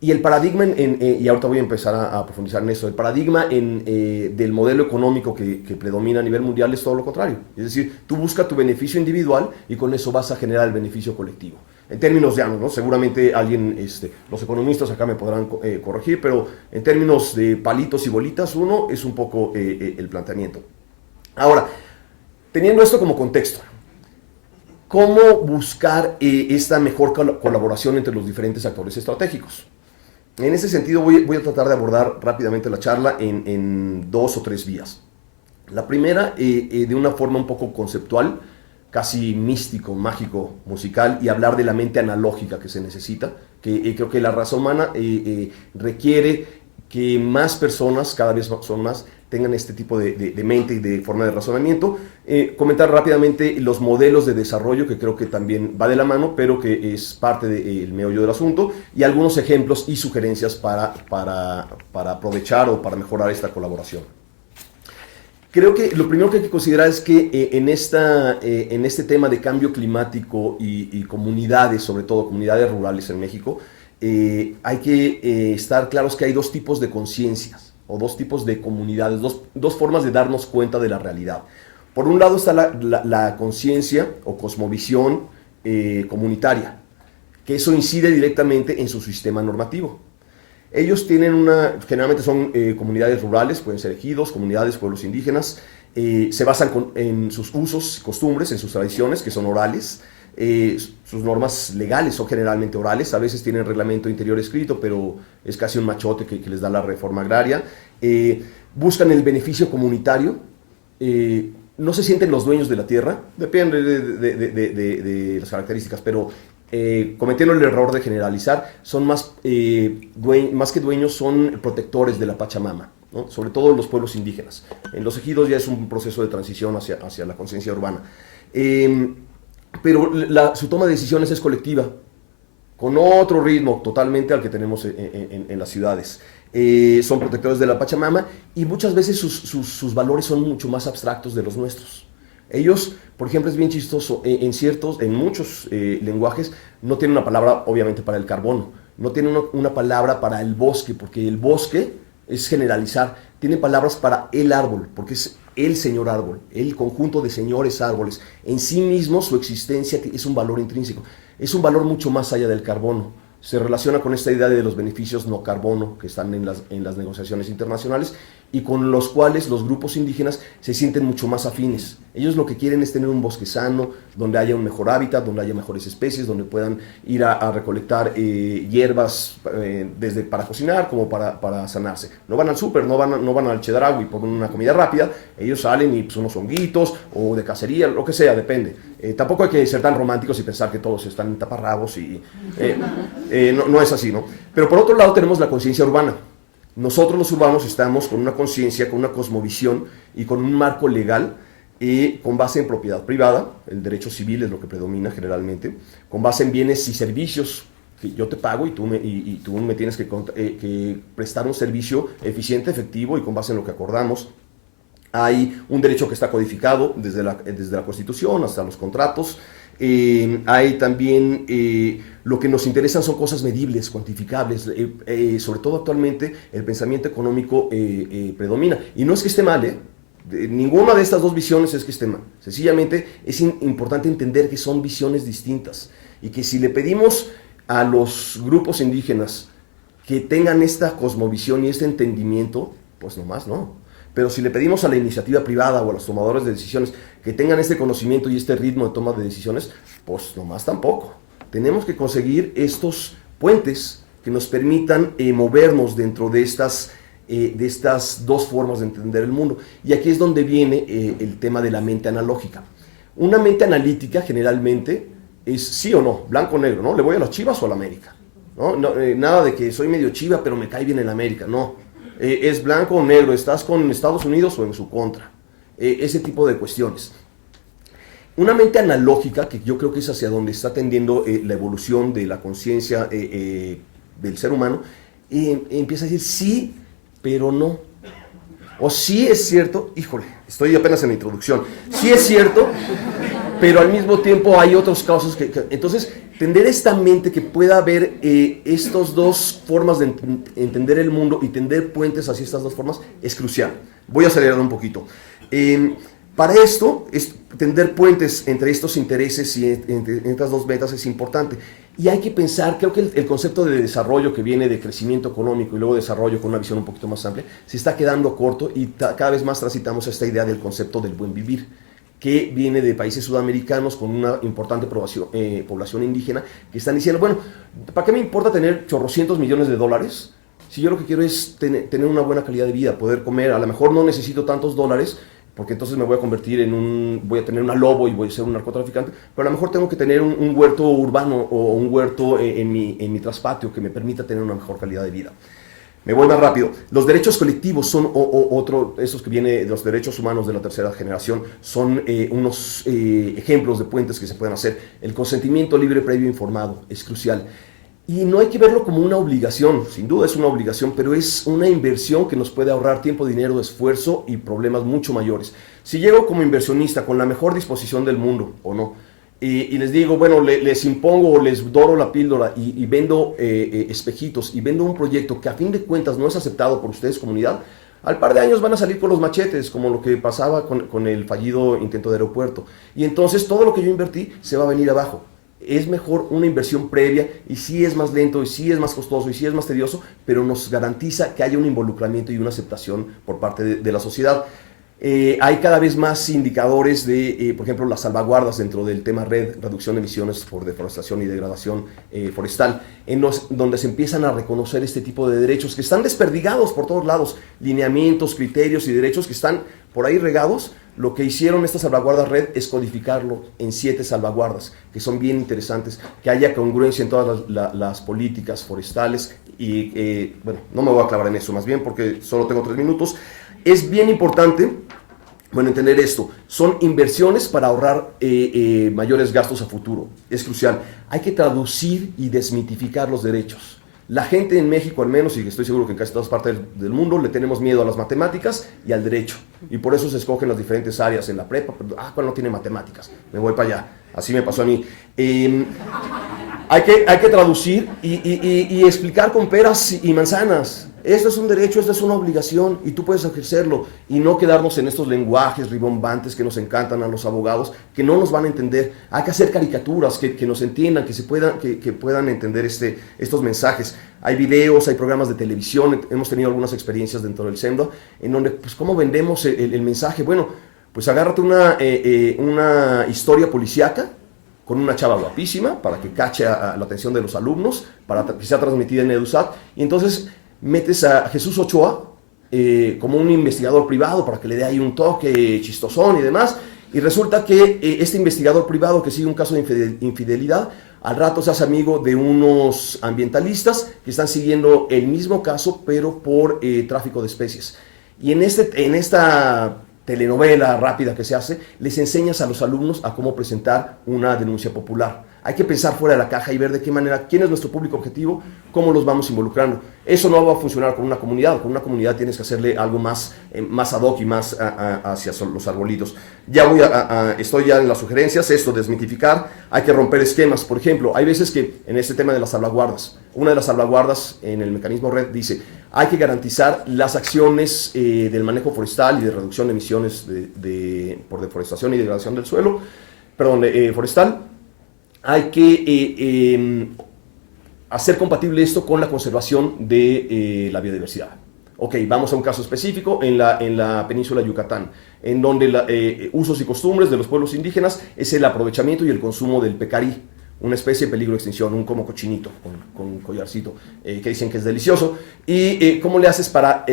Y el paradigma, y ahorita voy a empezar a profundizar en eso, el paradigma del modelo económico que predomina a nivel mundial es todo lo contrario. Es decir, tú buscas tu beneficio individual y con eso vas a generar el beneficio colectivo. En términos llanos, ¿no? Seguramente los economistas acá me podrán corregir, pero en términos de palitos y bolitas, es un poco el planteamiento. Ahora, teniendo esto como contexto, ¿cómo buscar esta mejor colaboración entre los diferentes actores estratégicos? En ese sentido voy a tratar de abordar rápidamente la charla en 2 o 3 vías. La primera, de una forma un poco conceptual, casi místico, mágico, musical, y hablar de la mente analógica que se necesita, que creo que la raza humana requiere que más personas, cada vez son más, tengan este tipo de mente y de forma de razonamiento. Comentar rápidamente los modelos de desarrollo, que creo que también va de la mano, pero que es parte del meollo del asunto, y algunos ejemplos y sugerencias para aprovechar o para mejorar esta colaboración. Creo que lo primero que hay que considerar es que en este tema de cambio climático y comunidades, sobre todo comunidades rurales en México, hay que estar claros que hay dos tipos de conciencias o dos tipos de comunidades, dos formas de darnos cuenta de la realidad. Por un lado está la conciencia o cosmovisión comunitaria, que eso incide directamente en su sistema normativo. Ellos tienen generalmente son comunidades rurales, pueden ser ejidos, comunidades, pueblos indígenas, se basan en sus usos, costumbres, en sus tradiciones, que son orales. Sus normas legales son generalmente orales, a veces tienen reglamento interior escrito, pero es casi un machote que les da la reforma agraria. Buscan el beneficio comunitario, no se sienten los dueños de la tierra, depende de las características, pero cometiendo el error de generalizar, son más que dueños, son protectores de la Pachamama, ¿no? Sobre todo los pueblos indígenas. En los ejidos ya es un proceso de transición hacia la conciencia urbana. Pero su toma de decisiones es colectiva, con otro ritmo totalmente al que tenemos en las ciudades. Son protectores de la Pachamama y muchas veces sus valores son mucho más abstractos de los nuestros. Ellos, por ejemplo, es bien chistoso, en muchos lenguajes no tienen una palabra obviamente para el carbono, no tienen una palabra para el bosque, porque el bosque es generalizar, tienen palabras para el árbol, porque es el señor árbol, el conjunto de señores árboles. En sí mismo su existencia es un valor intrínseco, es un valor mucho más allá del carbono. Se relaciona con esta idea de los beneficios no carbono que están en las negociaciones internacionales y con los cuales los grupos indígenas se sienten mucho más afines. Ellos lo que quieren es tener un bosque sano, donde haya un mejor hábitat, donde haya mejores especies, donde puedan ir a recolectar hierbas desde para cocinar como para sanarse. No van al súper, no van al Chedraui por una comida rápida, ellos salen y pues, unos honguitos o de cacería, lo que sea, depende. Tampoco hay que ser tan románticos y pensar que todos están en taparrabos y no es así, ¿no? Pero por otro lado tenemos la conciencia urbana. Nosotros los urbanos estamos con una conciencia, con una cosmovisión y con un marco legal con base en propiedad privada, el derecho civil es lo que predomina generalmente, con base en bienes y servicios que yo te pago y tú me tienes que prestar un servicio eficiente, efectivo y con base en lo que acordamos. Hay un derecho que está codificado desde la Constitución hasta los contratos. Hay también lo que nos interesan son cosas medibles, cuantificables, sobre todo actualmente el pensamiento económico predomina. Y no es que esté mal, ninguna de estas dos visiones es que esté mal. Sencillamente es importante entender que son visiones distintas y que si le pedimos a los grupos indígenas que tengan esta cosmovisión y este entendimiento, pues nomás no. Pero si le pedimos a la iniciativa privada o a los tomadores de decisiones que tengan este conocimiento y este ritmo de toma de decisiones, pues nomás tampoco. Tenemos que conseguir estos puentes que nos permitan movernos dentro de estas dos formas de entender el mundo. Y aquí es donde viene el tema de la mente analógica. Una mente analítica generalmente es sí o no, blanco o negro, ¿no? ¿Le voy a las Chivas o a la América? ¿No? Nada de que soy medio chiva pero me cae bien el América, no. Es blanco o negro, estás con Estados Unidos o en su contra, ese tipo de cuestiones. Una mente analógica, que yo creo que es hacia donde está tendiendo la evolución de la conciencia del ser humano, empieza a decir sí, pero no. O sí es cierto, híjole, estoy apenas en la introducción, sí es cierto, pero al mismo tiempo hay otros casos entonces, tender esta mente que pueda ver estas dos formas de entender el mundo y tender puentes hacia estas dos formas es crucial. Voy a acelerar un poquito. Para esto, tender puentes entre estos intereses y entre estas dos metas es importante. Y hay que pensar, creo que el concepto de desarrollo que viene de crecimiento económico y luego desarrollo con una visión un poquito más amplia, se está quedando corto y cada vez más transitamos esta idea del concepto del buen vivir, que viene de países sudamericanos con una importante población indígena que están diciendo, bueno, ¿para qué me importa tener chorrocientos millones de dólares? Si yo lo que quiero es tener una buena calidad de vida, poder comer, a lo mejor no necesito tantos dólares, porque entonces me voy a convertir voy a tener una lobo y voy a ser un narcotraficante, pero a lo mejor tengo que tener un huerto urbano o un huerto en mi traspatio que me permita tener una mejor calidad de vida. Me voy más rápido. Los derechos colectivos son otro, esos que vienen de los derechos humanos de la tercera generación, son unos ejemplos de puentes que se pueden hacer. El consentimiento libre, previo, informado es crucial. Y no hay que verlo como una obligación, sin duda es una obligación, pero es una inversión que nos puede ahorrar tiempo, dinero, esfuerzo y problemas mucho mayores. Si llego como inversionista con la mejor disposición del mundo, o no, y les digo, bueno, les impongo o les doro la píldora y vendo espejitos y vendo un proyecto que a fin de cuentas no es aceptado por ustedes, comunidad, al par de años van a salir con los machetes, como lo que pasaba con el fallido intento de aeropuerto. Y entonces todo lo que yo invertí se va a venir abajo. Es mejor una inversión previa y sí es más lento y sí es más costoso y sí es más tedioso, pero nos garantiza que haya un involucramiento y una aceptación por parte de la sociedad. Hay cada vez más indicadores de, por ejemplo, las salvaguardas dentro del tema red, reducción de emisiones por deforestación y degradación forestal, donde se empiezan a reconocer este tipo de derechos que están desperdigados por todos lados, lineamientos, criterios y derechos que están por ahí regados. Lo que hicieron estas salvaguardas red es codificarlo en 7 salvaguardas, que son bien interesantes, que haya congruencia en todas las políticas forestales y, bueno, no me voy a clavar en eso más bien porque solo tengo 3 minutos. Es bien importante, bueno, entender esto. Son inversiones para ahorrar mayores gastos a futuro. Es crucial. Hay que traducir y desmitificar los derechos. La gente en México, al menos, y estoy seguro que en casi todas partes del mundo, le tenemos miedo a las matemáticas y al derecho. Y por eso se escogen las diferentes áreas en la prepa. ¿Cuál no tiene matemáticas? Me voy para allá. Así me pasó a mí. Hay que traducir y explicar con peras y manzanas. Esto es un derecho, esto es una obligación y tú puedes ejercerlo y no quedarnos en estos lenguajes ribombantes que nos encantan a los abogados, que no nos van a entender. Hay que hacer caricaturas que nos entiendan, que puedan entender estos mensajes. Hay videos, hay programas de televisión, hemos tenido algunas experiencias dentro del SEMDA, en donde, pues, ¿cómo vendemos el mensaje? Bueno, pues agárrate una historia policíaca con una chava guapísima para que cache la atención de los alumnos, para que sea transmitida en EduSat, y entonces metes a Jesús Ochoa como un investigador privado para que le dé ahí un toque chistosón y demás, y resulta que este investigador privado que sigue un caso de infidelidad, al rato se hace amigo de unos ambientalistas que están siguiendo el mismo caso, pero por tráfico de especies. Y en esta telenovela rápida que se hace, les enseñas a los alumnos a cómo presentar una denuncia popular. Hay que pensar fuera de la caja y ver de qué manera, quién es nuestro público objetivo, cómo los vamos involucrando. Eso no va a funcionar con una comunidad. Con una comunidad tienes que hacerle algo más ad hoc y más hacia los arbolitos. Estoy ya en las sugerencias, esto, desmitificar, hay que romper esquemas. Por ejemplo, hay veces que en este tema de las salvaguardas, una de las salvaguardas en el mecanismo red dice, hay que garantizar las acciones del manejo forestal y de reducción de emisiones por deforestación y degradación del suelo, forestal. Hay que hacer compatible esto con la conservación de la biodiversidad. Ok, vamos a un caso específico en la península de Yucatán, en donde usos y costumbres de los pueblos indígenas es el aprovechamiento y el consumo del pecarí, una especie en peligro de extinción, un como cochinito con collarcito, que dicen que es delicioso. ¿Y cómo le haces para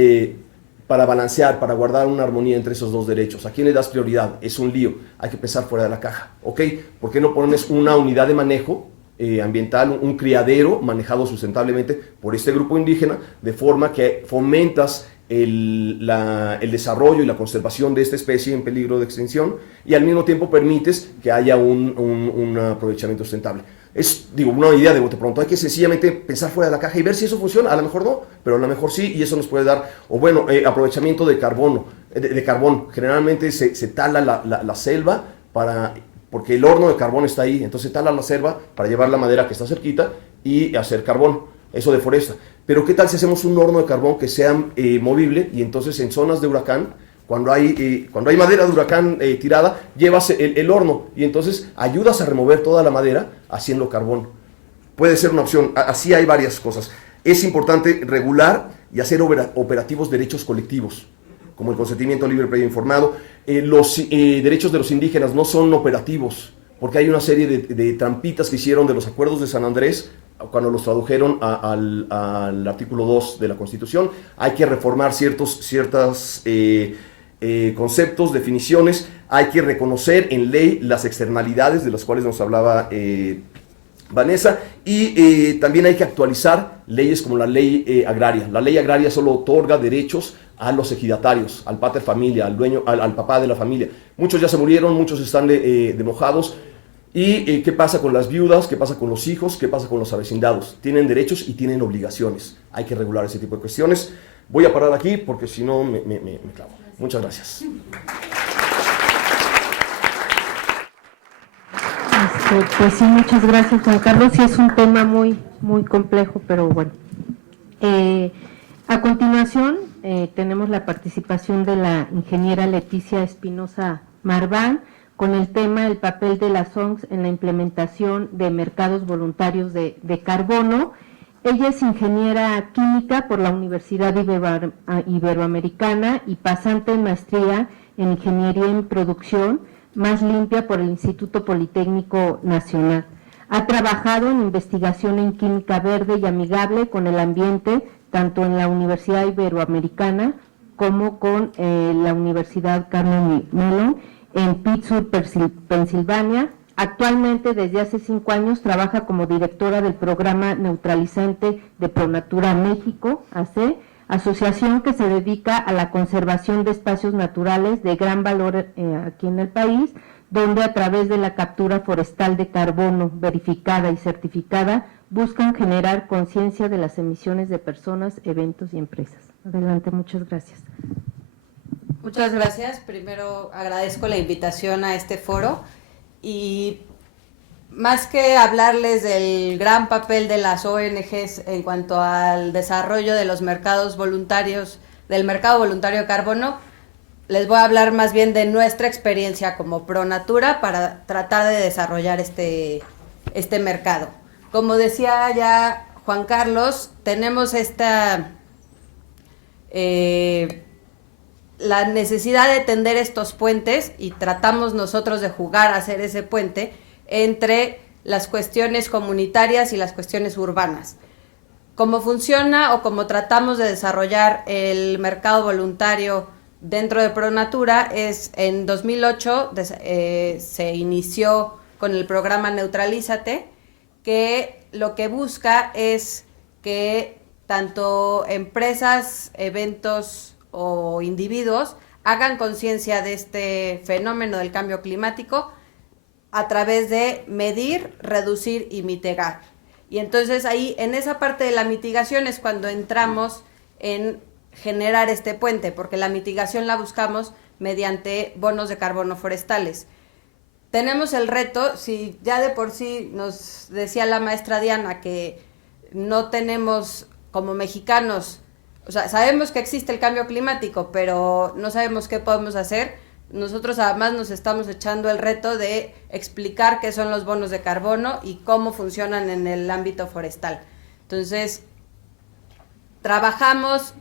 balancear, para guardar una armonía entre esos dos derechos? ¿A quién le das prioridad? Es un lío, hay que pensar fuera de la caja, ¿ok? ¿Por qué no pones una unidad de manejo ambiental, un criadero manejado sustentablemente por este grupo indígena, de forma que fomentas el desarrollo y la conservación de esta especie en peligro de extinción y al mismo tiempo permites que haya un aprovechamiento sustentable? Es, una idea de bote pronto. Hay que sencillamente pensar fuera de la caja y ver si eso funciona. A lo mejor no, pero a lo mejor sí, y eso nos puede dar, aprovechamiento de carbón. Generalmente se tala la selva porque el horno de carbón está ahí, entonces tala la selva para llevar la madera que está cerquita y hacer carbón. Eso deforesta. Pero ¿qué tal si hacemos un horno de carbón que sea movible y entonces en zonas de huracán, cuando hay madera de huracán tirada, llevas el horno y entonces ayudas a remover toda la madera haciendo carbón? Puede ser una opción. Así hay varias cosas. Es importante regular y hacer operativos derechos colectivos, como el consentimiento libre, previo, informado. Los derechos de los indígenas no son operativos, porque hay una serie de trampitas que hicieron de los acuerdos de San Andrés cuando los tradujeron al artículo 2 de la Constitución. Hay que reformar ciertos conceptos, definiciones. Hay que reconocer en ley las externalidades de las cuales nos hablaba Vanessa, y también hay que actualizar leyes como la ley agraria. La ley agraria solo otorga derechos a los ejidatarios, al pater familia, al dueño, al papá de la familia. Muchos ya se murieron, muchos están de mojados. ¿Y qué pasa con las viudas? ¿Qué pasa con los hijos? ¿Qué pasa con los avecindados? Tienen derechos y tienen obligaciones. Hay que regular ese tipo de cuestiones. Voy a parar aquí porque si no me clavo. Muchas gracias. Pues sí, muchas gracias, Juan Carlos. Sí, es un tema muy complejo, pero bueno. A continuación, tenemos la participación de la ingeniera Leticia Espinosa Marván con el tema el papel de las ONGs en la implementación de mercados voluntarios de carbono. Ella es ingeniera química por la Universidad Iberoamericana y pasante en maestría en Ingeniería en Producción Más Limpia por el Instituto Politécnico Nacional. Ha trabajado en investigación en química verde y amigable con el ambiente, tanto en la Universidad Iberoamericana como con la Universidad Carnegie Mellon en Pittsburgh, Pensilvania. Actualmente, desde hace 5 años, trabaja como directora del programa neutralizante de Pronatura México, AC, asociación que se dedica a la conservación de espacios naturales de gran valor aquí en el país, donde a través de la captura forestal de carbono verificada y certificada buscan generar conciencia de las emisiones de personas, eventos y empresas. Adelante, muchas gracias. Muchas gracias. Primero agradezco la invitación a este foro y más que hablarles del gran papel de las ONGs en cuanto al desarrollo de los mercados voluntarios, del mercado voluntario de carbono, les voy a hablar más bien de nuestra experiencia como Pronatura para tratar de desarrollar este mercado. Como decía ya Juan Carlos, tenemos la necesidad de tender estos puentes y tratamos nosotros de jugar a hacer ese puente entre las cuestiones comunitarias y las cuestiones urbanas. Cómo funciona o cómo tratamos de desarrollar el mercado voluntario dentro de Pronatura es en 2008 se inició con el programa Neutralízate, que lo que busca es que tanto empresas, eventos o individuos hagan conciencia de este fenómeno del cambio climático a través de medir, reducir y mitigar. Y entonces ahí, en esa parte de la mitigación es cuando entramos en generar este puente, porque la mitigación la buscamos mediante bonos de carbono forestales. Tenemos el reto, si ya de por sí nos decía la maestra Diana que no tenemos como mexicanos, o sea, sabemos que existe el cambio climático, pero no sabemos qué podemos hacer. Nosotros además nos estamos echando el reto de explicar qué son los bonos de carbono y cómo funcionan en el ámbito forestal. Entonces, trabajamos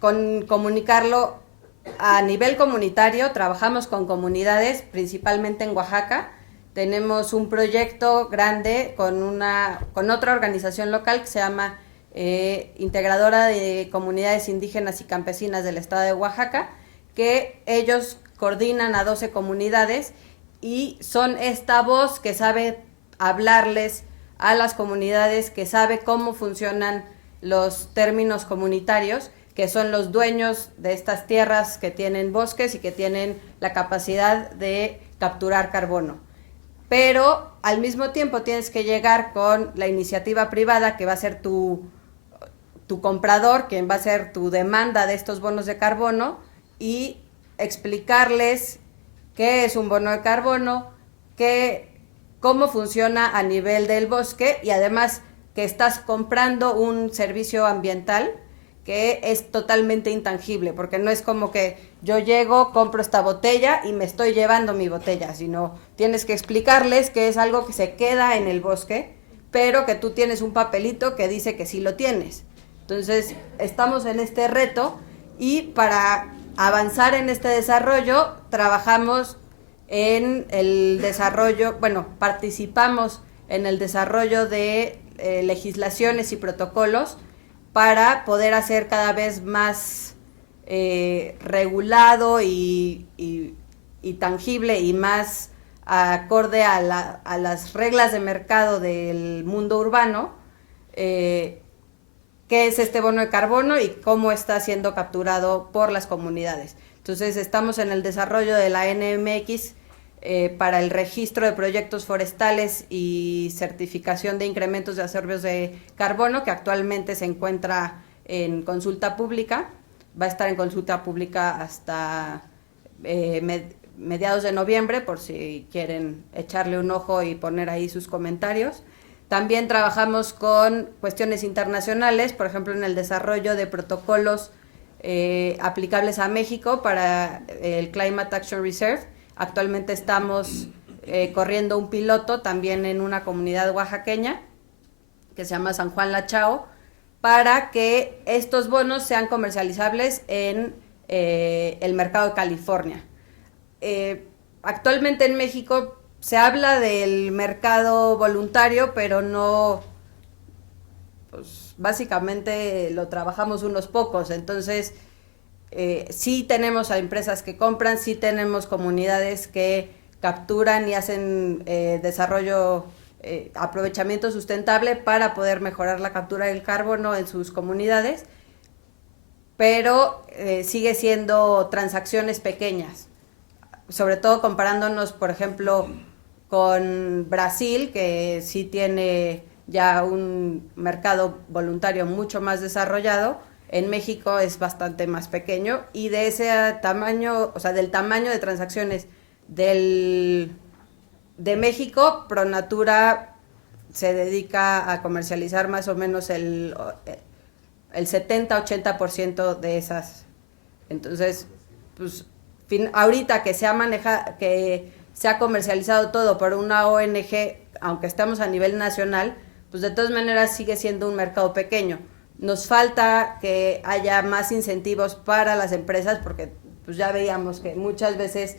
con comunicarlo a nivel comunitario, trabajamos con comunidades, principalmente en Oaxaca. Tenemos un proyecto grande con otra organización local que se llama Integradora de Comunidades Indígenas y Campesinas del Estado de Oaxaca, que ellos coordinan a 12 comunidades y son esta voz que sabe hablarles a las comunidades, que sabe cómo funcionan los términos comunitarios, que son los dueños de estas tierras que tienen bosques y que tienen la capacidad de capturar carbono. Pero al mismo tiempo tienes que llegar con la iniciativa privada, que va a ser tu comprador, quien va a ser tu demanda de estos bonos de carbono, y explicarles qué es un bono de carbono, cómo funciona a nivel del bosque, y además que estás comprando un servicio ambiental que es totalmente intangible, porque no es como que yo llego, compro esta botella y me estoy llevando mi botella, sino tienes que explicarles que es algo que se queda en el bosque, pero que tú tienes un papelito que dice que sí lo tienes. Entonces, estamos en este reto y para avanzar en este desarrollo, trabajamos en el desarrollo, participamos en el desarrollo de legislaciones y protocolos para poder hacer cada vez más regulado y tangible y más acorde a las reglas de mercado del mundo urbano, qué es este bono de carbono y cómo está siendo capturado por las comunidades. Entonces estamos en el desarrollo de la NMX para el registro de proyectos forestales y certificación de incrementos de absorbios de carbono, que actualmente se encuentra en consulta pública. Va a estar en consulta pública hasta mediados de noviembre, por si quieren echarle un ojo y poner ahí sus comentarios. También trabajamos con cuestiones internacionales, por ejemplo, en el desarrollo de protocolos aplicables a México para el Climate Action Reserve. Actualmente estamos corriendo un piloto también en una comunidad oaxaqueña que se llama San Juan La Chao, para que estos bonos sean comercializables en el mercado de California. Actualmente en México se habla del mercado voluntario, pero no, pues básicamente lo trabajamos unos pocos. Entonces sí tenemos a empresas que compran, sí tenemos comunidades que capturan y hacen desarrollo, aprovechamiento sustentable para poder mejorar la captura del carbono en sus comunidades, pero sigue siendo transacciones pequeñas, sobre todo comparándonos, por ejemplo, con Brasil, que sí tiene ya un mercado voluntario mucho más desarrollado. En México es bastante más pequeño, y de ese tamaño, o sea, del tamaño de transacciones de México, ProNatura se dedica a comercializar más o menos el 70-80% de esas. Entonces, pues ahorita que se ha comercializado todo por una ONG, aunque estamos a nivel nacional, pues de todas maneras sigue siendo un mercado pequeño. Nos falta que haya más incentivos para las empresas, porque pues ya veíamos que muchas veces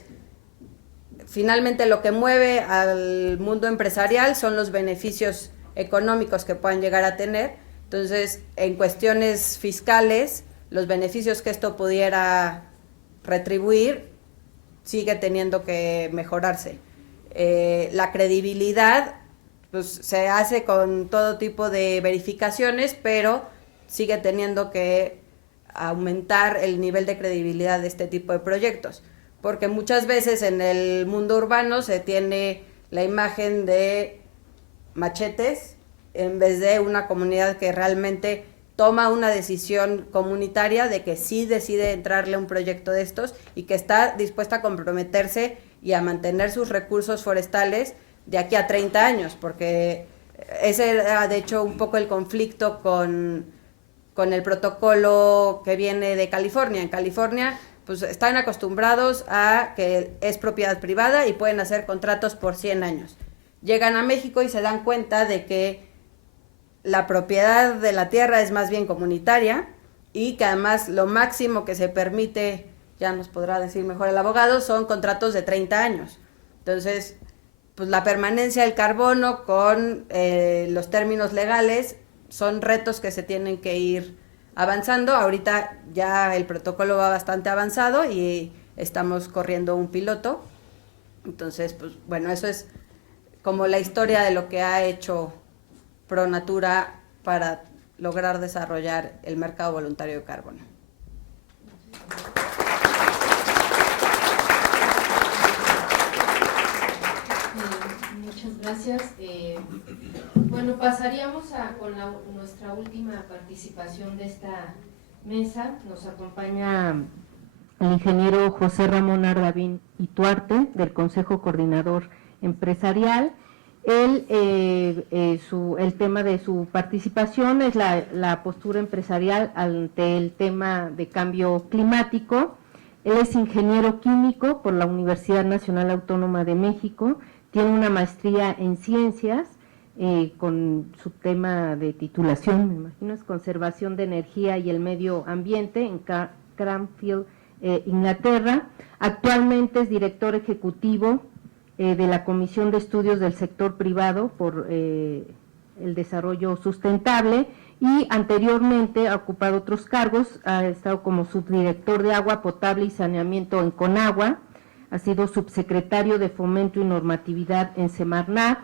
finalmente lo que mueve al mundo empresarial son los beneficios económicos que puedan llegar a tener. Entonces, en cuestiones fiscales, los beneficios que esto pudiera retribuir sigue teniendo que mejorarse. La credibilidad pues se hace con todo tipo de verificaciones, pero sigue teniendo que aumentar el nivel de credibilidad de este tipo de proyectos, porque muchas veces en el mundo urbano se tiene la imagen de machetes en vez de una comunidad que realmente toma una decisión comunitaria de que sí decide entrarle a un proyecto de estos y que está dispuesta a comprometerse y a mantener sus recursos forestales de aquí a 30 años, porque ese era de hecho un poco el conflicto con el protocolo que viene de California. En California pues están acostumbrados a que es propiedad privada y pueden hacer contratos por 100 años. Llegan a México y se dan cuenta de que la propiedad de la tierra es más bien comunitaria, y que además lo máximo que se permite, ya nos podrá decir mejor el abogado, son contratos de 30 años. Entonces, pues la permanencia del carbono con los términos legales son retos que se tienen que ir avanzando. Ahorita ya el protocolo va bastante avanzado y estamos corriendo un piloto. Entonces, pues bueno, eso es como la historia de lo que ha hecho ProNatura para lograr desarrollar el mercado voluntario de carbono. Muchas gracias. Bueno, pasaríamos con nuestra última participación de esta mesa. Nos acompaña el ingeniero José Ramón Ardavín Ituarte, del Consejo Coordinador Empresarial. El tema de su participación es la postura empresarial ante el tema de cambio climático. Él es ingeniero químico por la Universidad Nacional Autónoma de México, tiene una maestría en ciencias con su tema de titulación, me imagino, es conservación de energía y el medio ambiente en Cranfield, Inglaterra. Actualmente es director ejecutivo de la Comisión de Estudios del Sector Privado por el Desarrollo Sustentable, y anteriormente ha ocupado otros cargos. Ha estado como subdirector de agua potable y saneamiento en Conagua, ha sido subsecretario de Fomento y Normatividad en Semarnat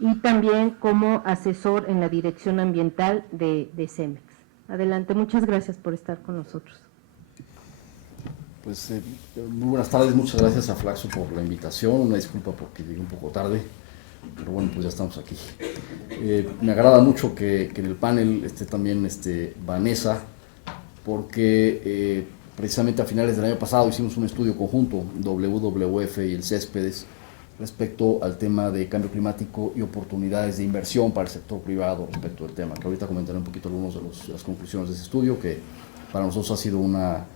y también como asesor en la Dirección Ambiental de CEMEX. Adelante, muchas gracias por estar con nosotros. Pues muy buenas tardes, muchas gracias a Flaxo por la invitación, una disculpa porque llegué un poco tarde, pero bueno, pues ya estamos aquí. Me agrada mucho que en el panel esté también Vanessa, porque precisamente a finales del año pasado hicimos un estudio conjunto, WWF y el Céspedes, respecto al tema de cambio climático y oportunidades de inversión para el sector privado respecto al tema, que ahorita comentaré un poquito algunas de las conclusiones de ese estudio, que para nosotros ha sido una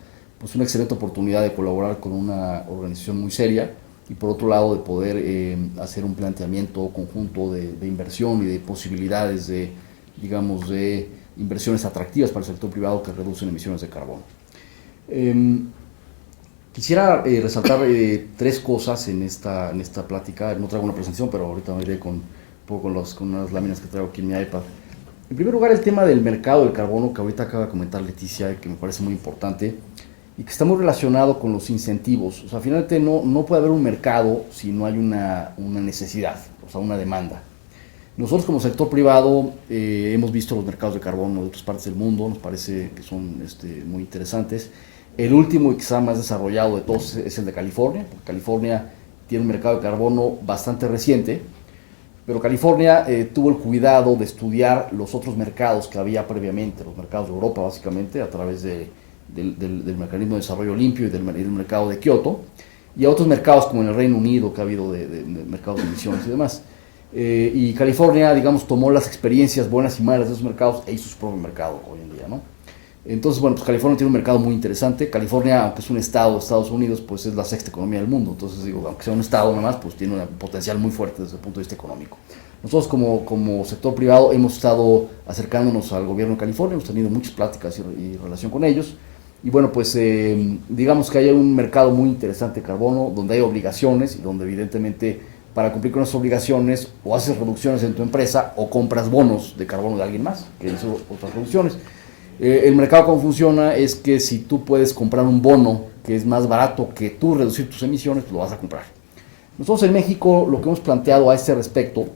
excelente oportunidad de colaborar con una organización muy seria y por otro lado de poder hacer un planteamiento conjunto de inversión y de posibilidades de, digamos, de inversiones atractivas para el sector privado que reducen emisiones de carbono. Quisiera resaltar tres cosas en esta plática. No traigo una presentación, pero ahorita me iré con unas láminas que traigo aquí en mi iPad. En primer lugar, el tema del mercado del carbono, que ahorita acaba de comentar Leticia, y que me parece muy importante, y que está muy relacionado con los incentivos. O sea, finalmente no puede haber un mercado si no hay una necesidad, o sea, una demanda. Nosotros como sector privado hemos visto los mercados de carbono de otras partes del mundo, nos parece que son muy interesantes. El último y quizá más desarrollado de todos es el de California. California tiene un mercado de carbono bastante reciente, pero California tuvo el cuidado de estudiar los otros mercados que había previamente, los mercados de Europa básicamente, a través del mecanismo de desarrollo limpio y del mercado de Kioto, y a otros mercados como en el Reino Unido, que ha habido de mercados de emisiones y demás. Y California, digamos, tomó las experiencias buenas y malas de esos mercados e hizo su propio mercado hoy en día, ¿no? Entonces, bueno, pues California tiene un mercado muy interesante. California, aunque es un estado de Estados Unidos, pues es la sexta economía del mundo. Entonces, digo, aunque sea un estado nada más, pues tiene un potencial muy fuerte desde el punto de vista económico. Nosotros como sector privado hemos estado acercándonos al gobierno de California, hemos tenido muchas pláticas y relación con ellos. Y bueno, pues digamos que hay un mercado muy interesante de carbono, donde hay obligaciones y donde evidentemente para cumplir con esas obligaciones o haces reducciones en tu empresa o compras bonos de carbono de alguien más, que hizo otras reducciones. El mercado cómo funciona es que si tú puedes comprar un bono que es más barato que tú reducir tus emisiones, pues lo vas a comprar. Nosotros en México lo que hemos planteado a este respecto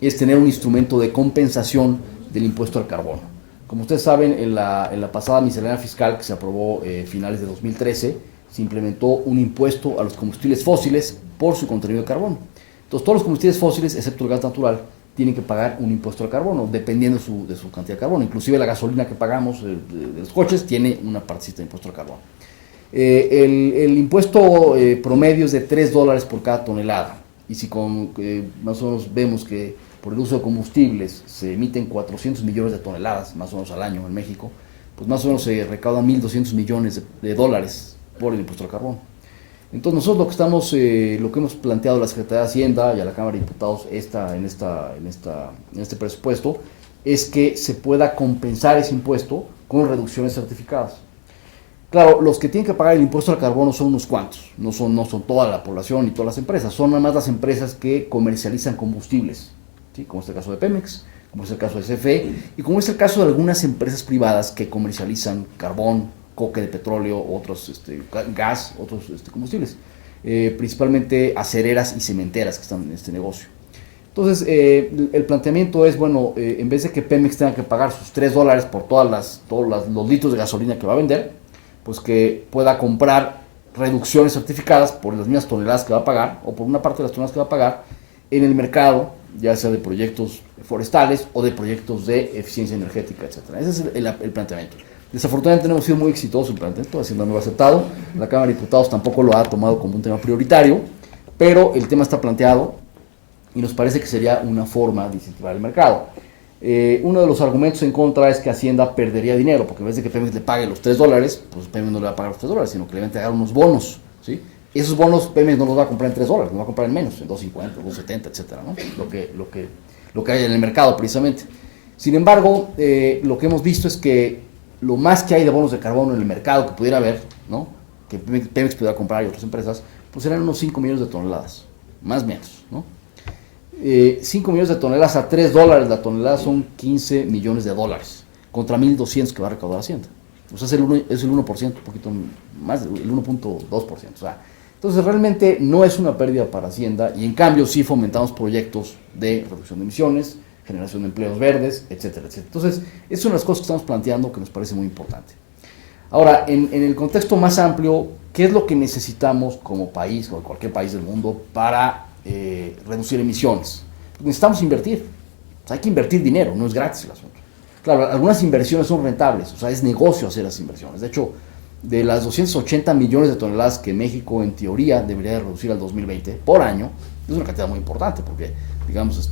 es tener un instrumento de compensación del impuesto al carbono. Como ustedes saben, en la pasada miscelánea fiscal que se aprobó finales de 2013, se implementó un impuesto a los combustibles fósiles por su contenido de carbono. Entonces todos los combustibles fósiles, excepto el gas natural, tienen que pagar un impuesto al carbono, dependiendo de su cantidad de carbono. Inclusive la gasolina que pagamos de los coches tiene una partecita de impuesto al carbono. El impuesto promedio es de $3 por cada tonelada. Y si más o menos vemos que por el uso de combustibles se emiten 400 millones de toneladas, más o menos al año en México, pues más o menos se recaudan 1.200 millones de dólares por el impuesto al carbono. Entonces nosotros lo que hemos planteado a la Secretaría de Hacienda y a la Cámara de Diputados en este presupuesto es que se pueda compensar ese impuesto con reducciones certificadas. Claro, los que tienen que pagar el impuesto al carbono son unos cuantos, no son toda la población y todas las empresas, son nada más las empresas que comercializan combustibles, ¿sí? Como es el caso de Pemex, como es el caso de CFE y como es el caso de algunas empresas privadas que comercializan carbón, coque de petróleo, otros gas, otros combustibles, principalmente acereras y cementeras que están en este negocio. Entonces, el planteamiento es, bueno, en vez de que Pemex tenga que pagar sus $3 por todos los litros de gasolina que va a vender, pues que pueda comprar reducciones certificadas por las mismas toneladas que va a pagar, o por una parte de las toneladas que va a pagar, en el mercado, ya sea de proyectos forestales o de proyectos de eficiencia energética, etc. Ese es el planteamiento. Desafortunadamente no hemos sido muy exitosos en el planteamiento, Hacienda no lo ha aceptado, la Cámara de Diputados tampoco lo ha tomado como un tema prioritario, pero el tema está planteado y nos parece que sería una forma de incentivar el mercado. Uno de los argumentos en contra es que Hacienda perdería dinero, porque en vez de que Pemex le pague los $3, pues Pemex no le va a pagar los $3, sino que le va a entregar unos bonos, ¿sí? Esos bonos Pemex no los va a comprar en $3, los va a comprar en menos, en $2.50, $2.70, etcétera, ¿no? Lo que hay en el mercado precisamente. Sin embargo, lo que hemos visto es que lo más que hay de bonos de carbono en el mercado que pudiera haber, ¿no? Que Pemex pudiera comprar y otras empresas, pues serán unos 5 millones de toneladas, más o menos, ¿no? 5 millones de toneladas a $3 la tonelada son 15 millones de dólares, contra 1.200 que va a recaudar Hacienda. O sea, es el 1%, un poquito más, el 1.2%. O sea, Entonces realmente no es una pérdida para Hacienda y en cambio sí fomentamos proyectos de reducción de emisiones, generación de empleos verdes, etcétera, etcétera. Entonces, es una de las cosas que estamos planteando que nos parece muy importante. Ahora, en el contexto más amplio, ¿qué es lo que necesitamos como país o cualquier país del mundo para reducir emisiones? Necesitamos invertir. O sea, hay que invertir dinero, no es gratis el asunto. Claro, algunas inversiones son rentables, o sea, es negocio hacer las inversiones. De hecho, de las 280 millones de toneladas que México en teoría debería de reducir al 2020 por año, es una cantidad muy importante porque, digamos,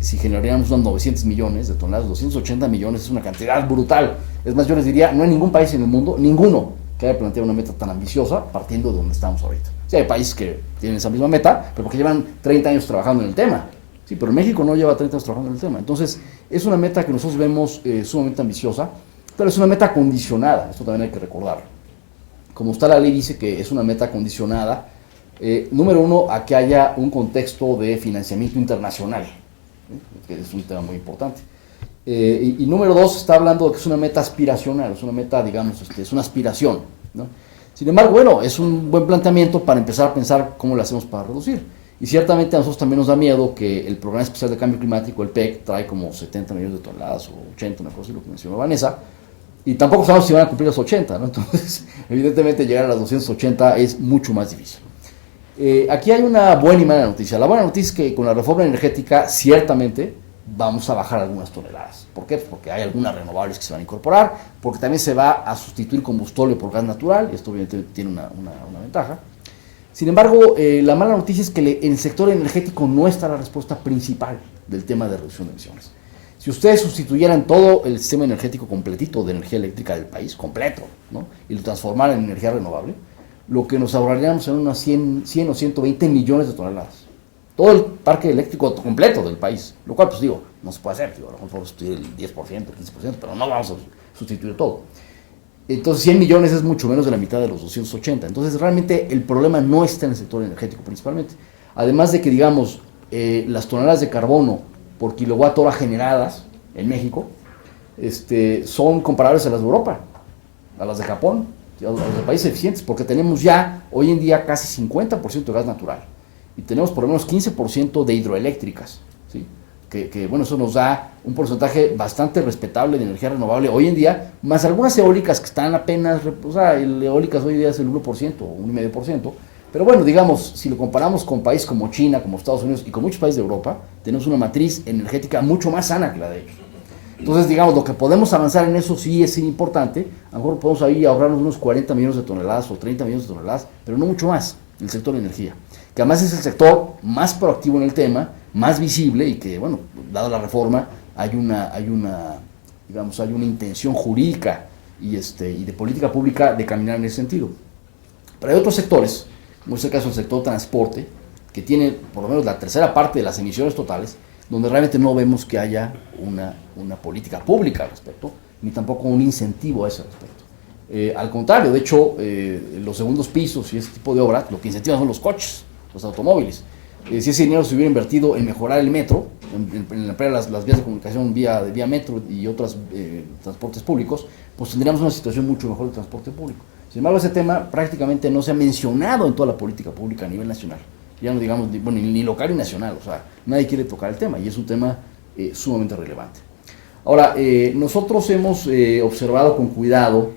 si generaríamos unos 900 millones de toneladas, 280 millones es una cantidad brutal. Es más, yo les diría, no hay ningún país en el mundo, ninguno, que haya planteado una meta tan ambiciosa partiendo de donde estamos ahorita. Sí, hay países que tienen esa misma meta, pero porque llevan 30 años trabajando en el tema. Sí, pero México no lleva 30 años trabajando en el tema. Entonces, es una meta que nosotros vemos sumamente ambiciosa, pero es una meta condicionada, esto también hay que recordarlo. Como está la ley, dice que es una meta condicionada, número uno, a que haya un contexto de financiamiento internacional, que es un tema muy importante. Y número dos, está hablando de que es una meta aspiracional, es una meta, digamos, es una aspiración, ¿no? Sin embargo, bueno, es un buen planteamiento para empezar a pensar cómo lo hacemos para reducir. Y ciertamente a nosotros también nos da miedo que el Programa Especial de Cambio Climático, el PEC, trae como 70 millones de toneladas o 80, una cosa así, lo que mencionó Vanessa, y tampoco sabemos si van a cumplir los 80, ¿no? Entonces, evidentemente llegar a las 280 es mucho más difícil. Aquí hay una buena y mala noticia. La buena noticia es que con la reforma energética ciertamente vamos a bajar algunas toneladas. ¿Por qué? Pues porque hay algunas renovables que se van a incorporar, porque también se va a sustituir combustible por gas natural, y esto obviamente tiene una ventaja. Sin embargo, la mala noticia es que en el sector energético no está la respuesta principal del tema de reducción de emisiones. Si ustedes sustituyeran todo el sistema energético completito de energía eléctrica del país, completo, ¿no? Y lo transformaran en energía renovable, lo que nos ahorraríamos son unas 100 o 120 millones de toneladas. Todo el parque eléctrico completo del país, lo cual, pues digo, no se puede hacer, digo, a lo mejor podemos sustituir el 10%, el 15%, pero no vamos a sustituir todo. Entonces 100 millones es mucho menos de la mitad de los 280. Entonces realmente el problema no está en el sector energético principalmente. Además de que, digamos, las toneladas de carbono por kilowatt hora generadas en México son comparables a las de Europa, a las de Japón, a los de países eficientes, porque tenemos ya hoy en día casi 50% de gas natural y tenemos por lo menos 15% de hidroeléctricas, ¿sí? Que bueno, eso nos da un porcentaje bastante respetable de energía renovable hoy en día, más algunas eólicas que están apenas, o sea, el eólicas hoy en día es el 1% o 1,5%, pero bueno, digamos, si lo comparamos con países como China, como Estados Unidos y con muchos países de Europa, tenemos una matriz energética mucho más sana que la de ellos. Entonces, digamos, lo que podemos avanzar en eso sí es importante, a lo mejor podemos ahí ahorrarnos unos 40 millones de toneladas o 30 millones de toneladas, pero no mucho más en el sector de energía, que además es el sector más proactivo en el tema, más visible y que, bueno, dada la reforma, hay una intención jurídica y de política pública de caminar en ese sentido. Pero hay otros sectores, como es el caso del sector transporte, que tiene por lo menos la tercera parte de las emisiones totales, donde realmente no vemos que haya una política pública al respecto, ni tampoco un incentivo a ese respecto. Al contrario, de hecho, los segundos pisos y ese tipo de obras, lo que incentivan son los coches, los automóviles. Si ese dinero se hubiera invertido en mejorar el metro, en ampliar las vías de comunicación vía metro y otros transportes públicos, pues tendríamos una situación mucho mejor de transporte público. Sin embargo, ese tema prácticamente no se ha mencionado en toda la política pública a nivel nacional. Ya no digamos ni local ni nacional, o sea, nadie quiere tocar el tema y es un tema sumamente relevante. Ahora, nosotros hemos observado con cuidado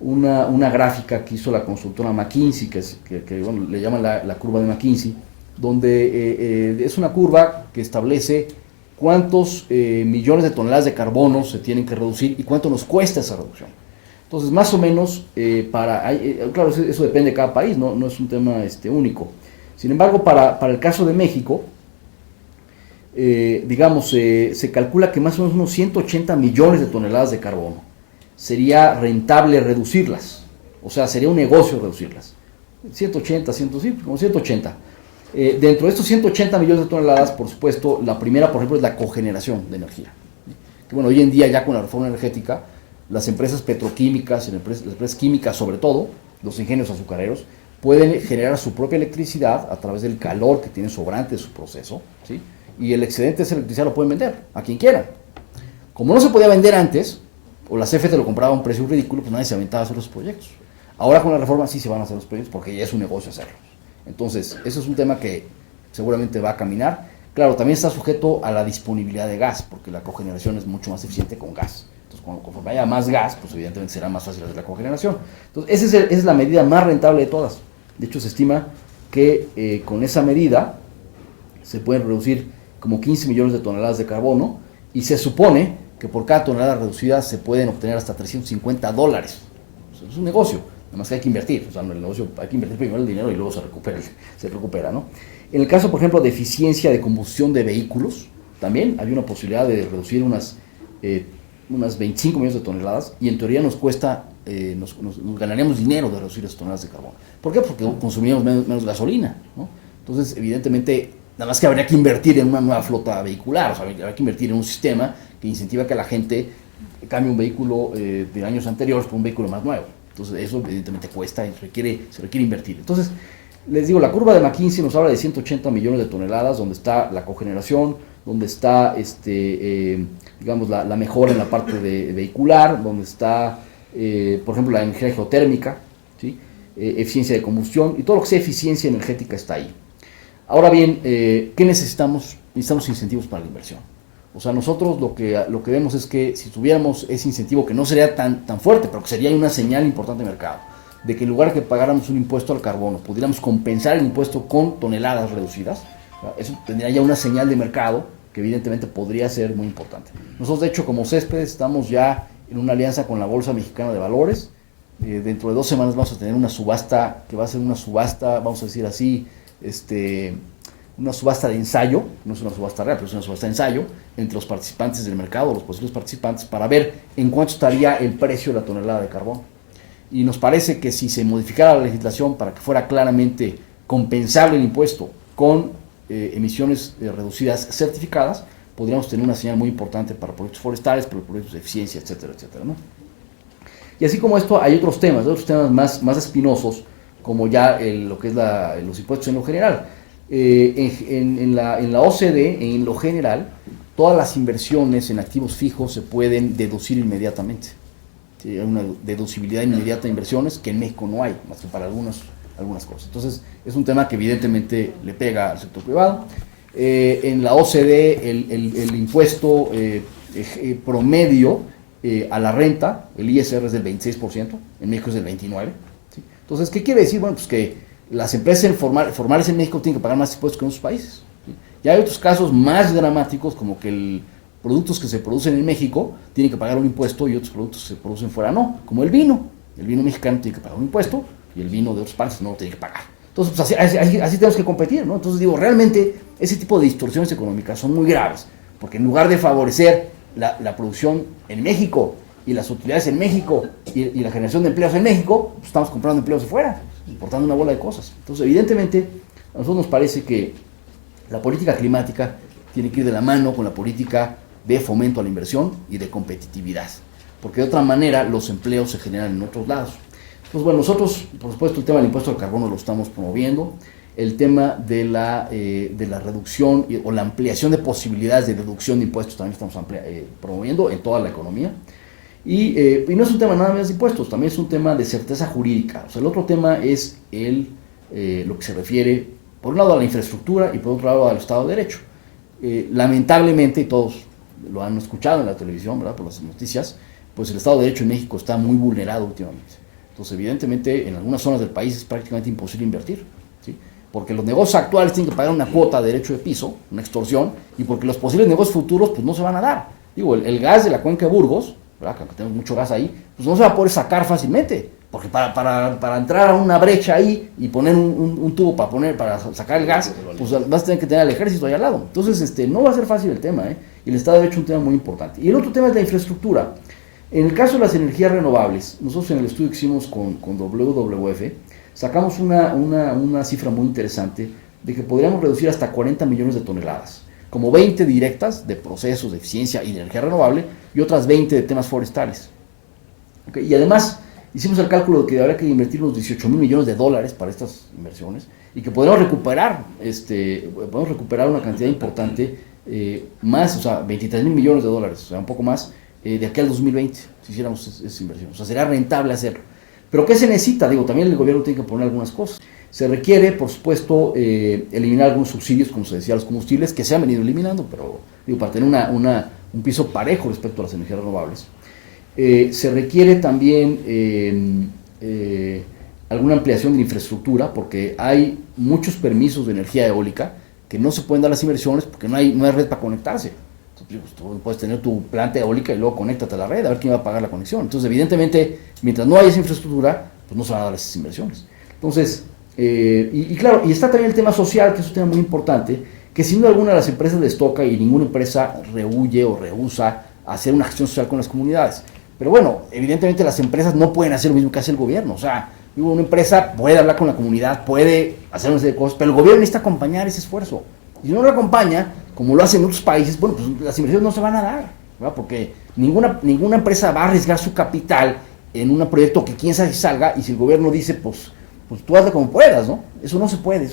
una gráfica que hizo la consultora McKinsey, que bueno, le llaman la curva de McKinsey, donde es una curva que establece cuántos millones de toneladas de carbono se tienen que reducir y cuánto nos cuesta esa reducción. Entonces, más o menos, claro, eso depende de cada país, no es un tema único. Sin embargo, para el caso de México, se calcula que más o menos unos 180 millones de toneladas de carbono sería rentable reducirlas, o sea, sería un negocio reducirlas. 180. Dentro de estos 180 millones de toneladas, por supuesto, la primera, por ejemplo, es la cogeneración de energía. Que bueno, hoy en día ya con la reforma energética, las empresas petroquímicas, las empresas químicas sobre todo, los ingenios azucareros, pueden generar su propia electricidad a través del calor que tienen sobrante de su proceso, ¿sí? Y el excedente de esa electricidad lo pueden vender a quien quiera. Como no se podía vender antes, o la CFE te lo compraba a un precio ridículo, pues nadie se aventaba a hacer los proyectos. Ahora con la reforma sí se van a hacer los proyectos porque ya es un negocio hacerlos. Entonces, eso es un tema que seguramente va a caminar. Claro, también está sujeto a la disponibilidad de gas, porque la cogeneración es mucho más eficiente con gas. Entonces, conforme haya más gas, pues evidentemente será más fácil hacer la cogeneración. Entonces, esa es la medida más rentable de todas. De hecho, se estima que con esa medida se pueden reducir como 15 millones de toneladas de carbono, y se supone que por cada tonelada reducida se pueden obtener hasta $350. O sea, es un negocio, nada más que hay que invertir. O sea, en el negocio hay que invertir primero el dinero y luego se recupera, ¿no? En el caso, por ejemplo, de eficiencia de combustión de vehículos, también hay una posibilidad de reducir unas 25 millones de toneladas, y en teoría nos cuesta, nos ganaríamos dinero de reducir esas toneladas de carbono. ¿Por qué? Porque consumiríamos menos gasolina, ¿no? Entonces, evidentemente, nada más que habría que invertir en una nueva flota vehicular, o sea, habría que invertir en un sistema que incentiva que la gente cambie un vehículo de años anteriores por un vehículo más nuevo. Entonces, eso evidentemente cuesta y se requiere invertir. Entonces, les digo, la curva de McKinsey nos habla de 180 millones de toneladas, donde está la cogeneración, donde está digamos, la mejora en la parte de vehicular, donde está, por ejemplo, la energía geotérmica, ¿sí? Eficiencia de combustión, y todo lo que sea eficiencia energética está ahí. Ahora bien, ¿qué necesitamos? Necesitamos incentivos para la inversión. O sea, nosotros lo que vemos es que si tuviéramos ese incentivo, que no sería tan fuerte, pero que sería una señal importante de mercado, de que en lugar de que pagáramos un impuesto al carbono, pudiéramos compensar el impuesto con toneladas reducidas, eso tendría ya una señal de mercado que evidentemente podría ser muy importante. Nosotros, de hecho, como Céspedes, estamos ya en una alianza con la Bolsa Mexicana de Valores. Dentro de 2 semanas vamos a tener una subasta, que va a ser una subasta, vamos a decir así, una subasta de ensayo, no es una subasta real, pero es una subasta de ensayo, entre los participantes del mercado, los posibles participantes, para ver en cuánto estaría el precio de la tonelada de carbón. Y nos parece que si se modificara la legislación para que fuera claramente compensable el impuesto con emisiones reducidas certificadas, podríamos tener una señal muy importante para proyectos forestales, para proyectos de eficiencia, etcétera, etcétera, ¿no? Y así como esto, hay otros temas más espinosos, como ya lo que es los impuestos en lo general. En la OCDE, en lo general, todas las inversiones en activos fijos se pueden deducir inmediatamente. ¿Sí? Hay una deducibilidad inmediata de inversiones que en México no hay, más que para algunas cosas. Entonces, es un tema que evidentemente le pega al sector privado. En la OCDE, el impuesto promedio a la renta, el ISR es del 26%, en México es del 29%. ¿Sí? Entonces, ¿qué quiere decir? Bueno, pues que las empresas formales en México tienen que pagar más impuestos que en otros países. ¿Sí? Ya hay otros casos más dramáticos, como que productos que se producen en México tienen que pagar un impuesto y otros productos que se producen fuera no, como el vino. El vino mexicano tiene que pagar un impuesto y el vino de otros países no lo tiene que pagar. Entonces, pues así tenemos que competir, ¿no? Entonces, digo, realmente ese tipo de distorsiones económicas son muy graves, porque en lugar de favorecer la producción en México y las utilidades en México y la generación de empleos en México, pues estamos comprando empleos de fuera, importando una bola de cosas. Entonces, evidentemente, a nosotros nos parece que la política climática tiene que ir de la mano con la política de fomento a la inversión y de competitividad, porque de otra manera los empleos se generan en otros lados. Pues bueno, nosotros, por supuesto, el tema del impuesto al carbono lo estamos promoviendo, el tema de la reducción o la ampliación de posibilidades de deducción de impuestos también estamos promoviendo en toda la economía. Y no es un tema nada más de impuestos, también es un tema de certeza jurídica. O sea, el otro tema es lo que se refiere, por un lado, a la infraestructura y por otro lado, al Estado de Derecho. Lamentablemente, y todos lo han escuchado en la televisión, ¿verdad?, por las noticias, pues el Estado de Derecho en México está muy vulnerado últimamente. Entonces, evidentemente, en algunas zonas del país es prácticamente imposible invertir, ¿sí? Porque los negocios actuales tienen que pagar una cuota de derecho de piso, una extorsión, y porque los posibles negocios futuros pues no se van a dar. Digo, el gas de la cuenca de Burgos, ¿verdad?, que tenemos mucho gas ahí, pues no se va a poder sacar fácilmente, porque para entrar a una brecha ahí y poner un tubo para sacar el gas, pues vas a tener que tener al ejército ahí al lado. Entonces, no va a ser fácil el tema, y el Estado de Derecho es un tema muy importante. Y el otro tema es la infraestructura. En el caso de las energías renovables, nosotros en el estudio que hicimos con WWF, sacamos una cifra muy interesante de que podríamos reducir hasta 40 millones de toneladas, como 20 directas de procesos de eficiencia y de energía renovable y otras 20 de temas forestales. ¿Okay? Y además hicimos el cálculo de que habría que invertir unos 18 mil millones de dólares para estas inversiones y que podríamos recuperar una cantidad importante, más, o sea, 23 mil millones de dólares, o sea, un poco más, de aquí al 2020, si hiciéramos esa inversión. O sea, sería rentable hacerlo. Pero ¿qué se necesita? Digo, también el gobierno tiene que poner algunas cosas. Se requiere, por supuesto, eliminar algunos subsidios, como se decía, a los combustibles, que se han venido eliminando, pero digo, para tener un piso parejo respecto a las energías renovables. Se requiere también alguna ampliación de la infraestructura, porque hay muchos permisos de energía eólica que no se pueden dar las inversiones porque no hay red para conectarse. Entonces, tú puedes tener tu planta eólica y luego conéctate a la red, a ver quién va a pagar la conexión. Entonces, evidentemente, mientras no haya esa infraestructura, pues no se van a dar esas inversiones. Entonces, claro, y está también el tema social, que es un tema muy importante, que sin duda alguna las empresas les toca y ninguna empresa rehuye o rehúsa hacer una acción social con las comunidades. Pero bueno, evidentemente las empresas no pueden hacer lo mismo que hace el gobierno. O sea, una empresa puede hablar con la comunidad, puede hacer una serie de cosas, pero el gobierno necesita acompañar ese esfuerzo. Y si no lo acompaña, como lo hacen en otros países, bueno, pues las inversiones no se van a dar, ¿verdad? Porque ninguna empresa va a arriesgar su capital en un proyecto que quién sabe si salga, y si el gobierno dice, pues tú hazlo como puedas, ¿no? Eso no se puede,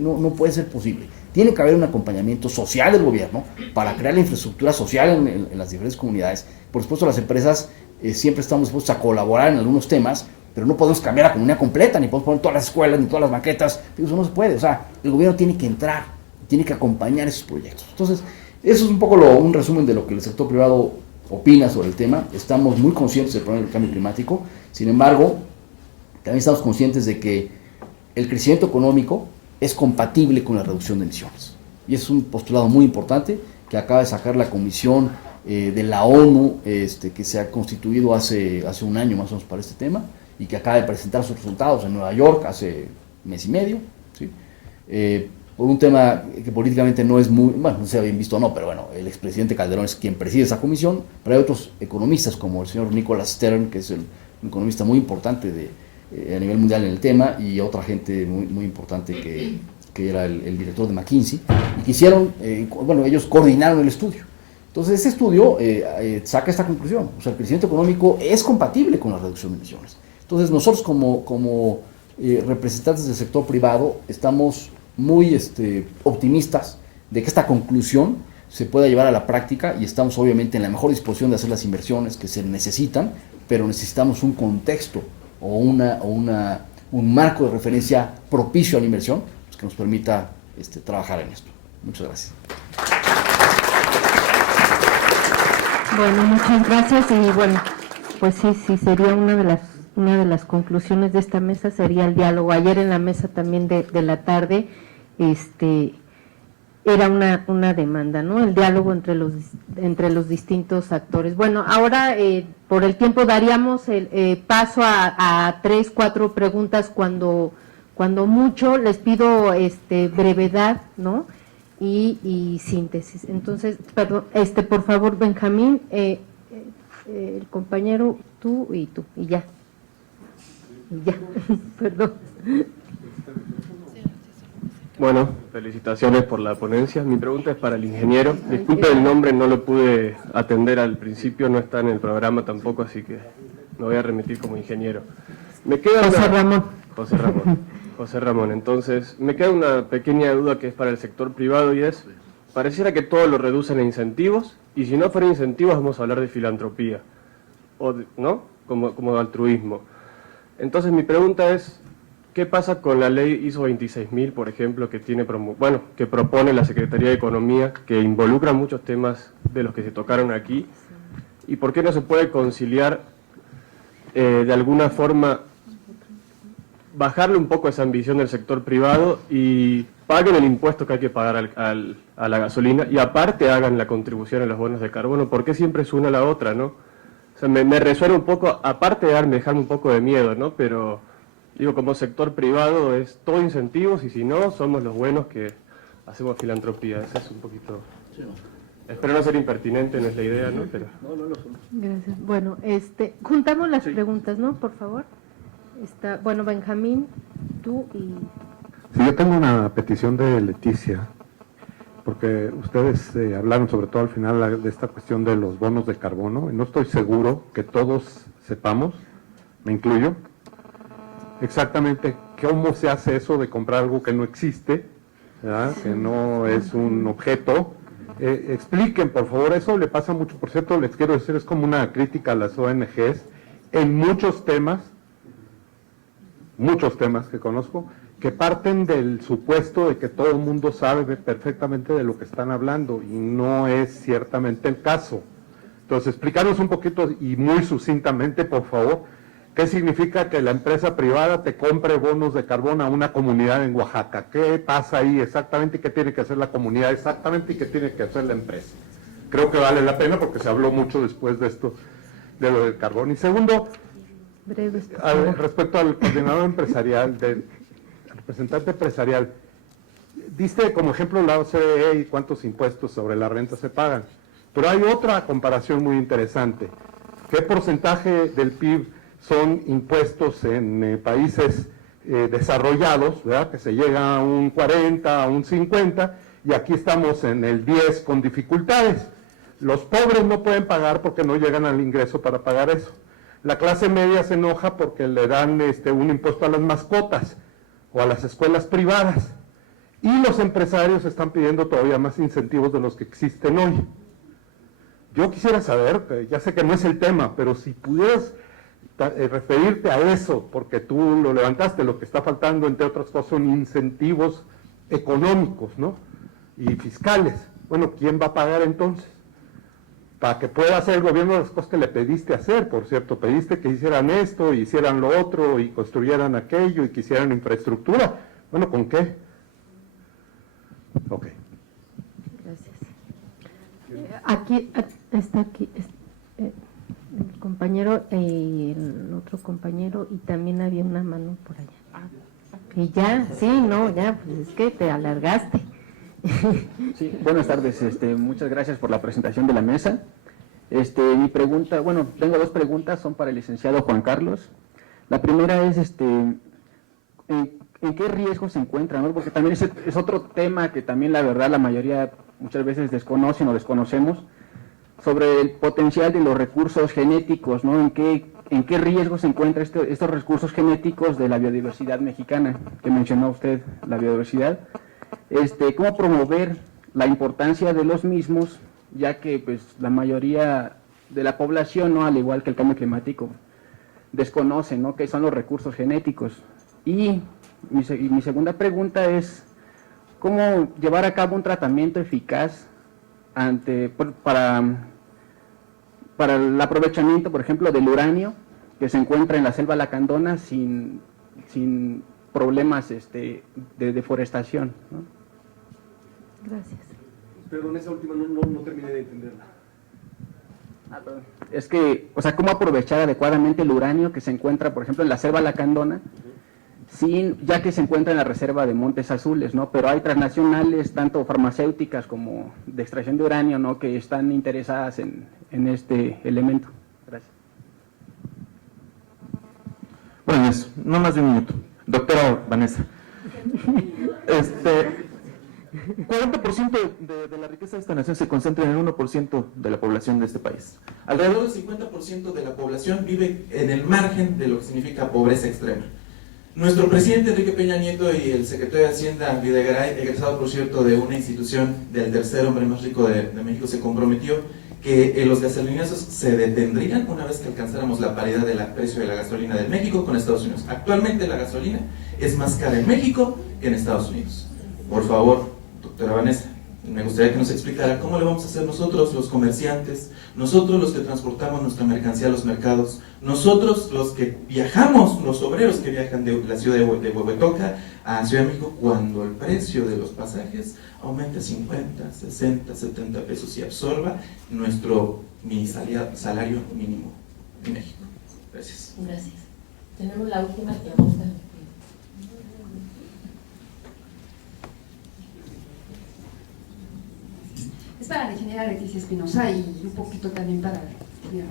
no puede ser posible. Tiene que haber un acompañamiento social del gobierno para crear la infraestructura social en las diferentes comunidades. Por supuesto, las empresas siempre estamos dispuestos a colaborar en algunos temas, pero no podemos cambiar la comunidad completa, ni podemos poner todas las escuelas, ni todas las maquetas. Eso no se puede. O sea, el gobierno tiene que entrar, tiene que acompañar esos proyectos. Entonces, eso es un poco un resumen de lo que el sector privado opina sobre el tema. Estamos muy conscientes del problema del cambio climático. Sin embargo, también estamos conscientes de que el crecimiento económico es compatible con la reducción de emisiones. Y es un postulado muy importante que acaba de sacar la Comisión de la ONU, que se ha constituido hace un año más o menos para este tema, y que acaba de presentar sus resultados en Nueva York hace mes y medio, ¿sí? Por un tema que políticamente no es muy, bueno, no sé si bien visto o no, pero bueno, el expresidente Calderón es quien preside esa comisión, pero hay otros economistas como el señor Nicholas Stern, que es un economista muy importante a nivel mundial en el tema, y otra gente muy, muy importante que era el director de McKinsey, y que hicieron, bueno, ellos coordinaron el estudio. Entonces, ese estudio saca esta conclusión: o sea, el crecimiento económico es compatible con la reducción de emisiones. Entonces, nosotros como representantes del sector privado estamos muy optimistas de que esta conclusión se pueda llevar a la práctica, y estamos obviamente en la mejor disposición de hacer las inversiones que se necesitan, pero necesitamos un contexto o un marco de referencia propicio a la inversión, pues, que nos permita trabajar en esto. Muchas gracias. Bueno, muchas gracias. Y bueno, pues sí, sería una de las conclusiones de esta mesa sería el diálogo. Ayer en la mesa también de la tarde, era una demanda, ¿no? El diálogo entre los distintos actores. Bueno, ahora por el tiempo daríamos el paso a 3, 4 preguntas cuando mucho. Les pido brevedad, ¿no? Y síntesis. Entonces, perdón, por favor, Benjamín, el compañero, tú, y ya. Perdón. Bueno, felicitaciones por la ponencia. Mi pregunta es para el ingeniero. Disculpe el nombre, no lo pude atender al principio, no está en el programa tampoco, así que me voy a remitir como ingeniero. Me queda José Ramón. Entonces, me queda una pequeña duda que es para el sector privado, y es, pareciera que todo lo reducen a incentivos, y si no fuera incentivos vamos a hablar de filantropía, ¿no? Como de altruismo. Entonces mi pregunta es, ¿qué pasa con la ley ISO 26000, por ejemplo, que propone la Secretaría de Economía, que involucra muchos temas de los que se tocaron aquí? ¿Y por qué no se puede conciliar de alguna forma, bajarle un poco esa ambición del sector privado y paguen el impuesto que hay que pagar a la gasolina, y aparte hagan la contribución a los bonos de carbono? ¿Por qué siempre es una a la otra, no? O sea, me resuena un poco, aparte de dejarme un poco de miedo, ¿no? Pero digo, como sector privado es todo incentivos, y si no, somos los buenos que hacemos filantropía. Eso es un poquito... Sí, no. Espero no ser impertinente, no es la idea, ¿no? Pero... No. Gracias. Bueno, juntamos las preguntas, ¿no? Por favor. Bueno, Benjamín, tú y... Sí, yo tengo una petición de Leticia, porque ustedes hablaron sobre todo al final de esta cuestión de los bonos de carbono, y no estoy seguro que todos sepamos, me incluyo, exactamente cómo se hace eso de comprar algo que no existe, ¿verdad? Que no es un objeto. Expliquen, por favor, eso le pasa mucho. Por cierto, les quiero decir, es como una crítica a las ONGs en muchos temas que conozco, que parten del supuesto de que todo el mundo sabe perfectamente de lo que están hablando, y no es ciertamente el caso. Entonces, explicarnos un poquito y muy sucintamente, por favor, qué significa que la empresa privada te compre bonos de carbón a una comunidad en Oaxaca. ¿Qué pasa ahí exactamente? ¿Qué tiene que hacer la comunidad exactamente? ¿Y qué tiene que hacer la empresa? Creo que vale la pena porque se habló mucho después de esto, de lo del carbón. Y segundo, respecto al coordinador empresarial, del representante empresarial, diste como ejemplo la OCDE y cuántos impuestos sobre la renta se pagan. Pero hay otra comparación muy interesante. ¿Qué porcentaje del PIB son impuestos en países desarrollados, ¿verdad? Que se llega a un 40, a un 50, y aquí estamos en el 10 con dificultades. Los pobres no pueden pagar porque no llegan al ingreso para pagar eso. La clase media se enoja porque le dan un impuesto a las mascotas o a las escuelas privadas. Y los empresarios están pidiendo todavía más incentivos de los que existen hoy. Yo quisiera saber, ya sé que no es el tema, pero si pudieras referirte a eso, porque tú lo levantaste, lo que está faltando, entre otras cosas, son incentivos económicos, ¿no? Y fiscales. Bueno, ¿quién va a pagar entonces? Para que pueda hacer el gobierno las cosas que le pediste hacer, por cierto, pediste que hicieran esto, hicieran lo otro, y construyeran aquello, y que hicieran infraestructura. Bueno, ¿con qué? Ok. Gracias. Aquí está el compañero y el otro compañero, y también había una mano por allá. Y ya, sí, no, ya, pues es que te alargaste. Sí, buenas tardes, muchas gracias por la presentación de la mesa. Mi pregunta, bueno, tengo dos preguntas, son para el licenciado Juan Carlos. La primera es, ¿en qué riesgo se encuentra, ¿no? Porque también es otro tema que también la verdad la mayoría muchas veces desconocen o desconocemos, sobre el potencial de los recursos genéticos, ¿no? ¿En qué riesgo se encuentran estos recursos genéticos de la biodiversidad mexicana, que mencionó usted, la biodiversidad? ¿Cómo promover la importancia de los mismos, ya que pues la mayoría de la población, ¿no? Al igual que el cambio climático, desconoce, ¿no?, qué son los recursos genéticos? Y mi segunda pregunta es, ¿cómo llevar a cabo un tratamiento eficaz para el aprovechamiento, por ejemplo, del uranio que se encuentra en la selva lacandona sin problemas de deforestación, ¿no? Gracias. Perdón, esa última no terminé de entenderla. Es que, o sea, ¿cómo aprovechar adecuadamente el uranio que se encuentra, por ejemplo, en la selva lacandona, ya que se encuentra en la reserva de Montes Azules, ¿no? Pero hay transnacionales, tanto farmacéuticas como de extracción de uranio, ¿no?, que están interesadas en este elemento. Gracias. Buenos días, no más de un minuto. Doctora Vanessa, 40% de la riqueza de esta nación se concentra en el 1% de la población de este país. Alrededor del 50% de la población vive en el margen de lo que significa pobreza extrema. Nuestro presidente Enrique Peña Nieto y el secretario de Hacienda Videgaray, egresado por cierto de una institución del tercer hombre más rico de México, se comprometió que los gasolinazos se detendrían una vez que alcanzáramos la paridad del precio de la gasolina de México con Estados Unidos. Actualmente la gasolina es más cara en México que en Estados Unidos. Por favor, doctora Vanessa, me gustaría que nos explicara cómo le vamos a hacer nosotros, los comerciantes, nosotros los que transportamos nuestra mercancía a los mercados, nosotros los que viajamos, los obreros que viajan de la ciudad de Huehuetoca a Ciudad de México, cuando el precio de los pasajes aumenta 50, 60, 70 pesos y absorba nuestro salario mínimo en México. Gracias. Gracias. Tenemos la última pregunta. Es para la ingeniera Leticia Espinosa y un poquito también para el ingeniero.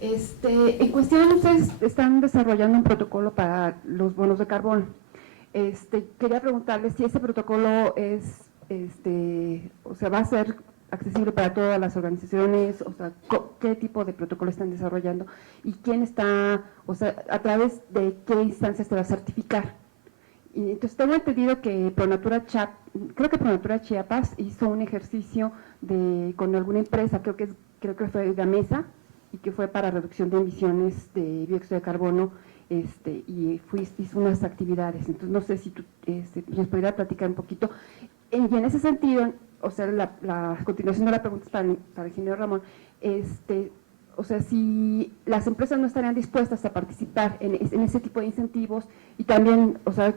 En cuestión, ustedes están desarrollando un protocolo para los bonos de carbono. Quería preguntarles si ese protocolo es, o sea, va a ser accesible para todas las organizaciones, o sea, qué tipo de protocolo están desarrollando y quién está, o sea, a través de qué instancias se va a certificar. Y entonces tengo entendido que creo que Pronatura Chiapas hizo un ejercicio con alguna empresa, creo que fue Gamesa, y que fue para reducción de emisiones de dióxido de carbono y hizo unas actividades. Entonces, no sé si tú nos podrías platicar un poquito. Y en ese sentido, o sea, la continuación de la pregunta es para el ingeniero Ramón, o sea, si las empresas no estarían dispuestas a participar en ese tipo de incentivos, y también, o sea,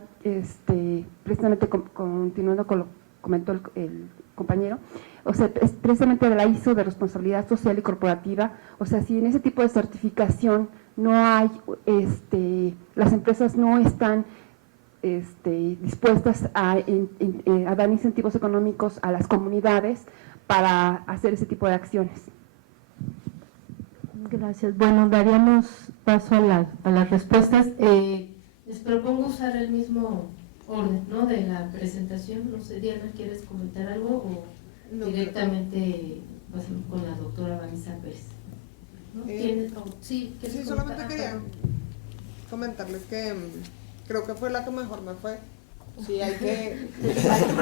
precisamente continuando con lo que comentó el compañero, o sea, precisamente de la ISO de responsabilidad social y corporativa, o sea, si en ese tipo de certificación no hay, las empresas no están dispuestas a dar incentivos económicos a las comunidades para hacer ese tipo de acciones. Gracias. Bueno, daríamos paso a las respuestas. Les propongo usar el mismo orden, ¿no?, de la presentación. No sé, Diana, ¿quieres comentar algo o directamente pasamos con la doctora Vanessa Pérez? ¿No? Sí, solamente quería comentarles que creo que fue la que mejor me fue. Sí, hay que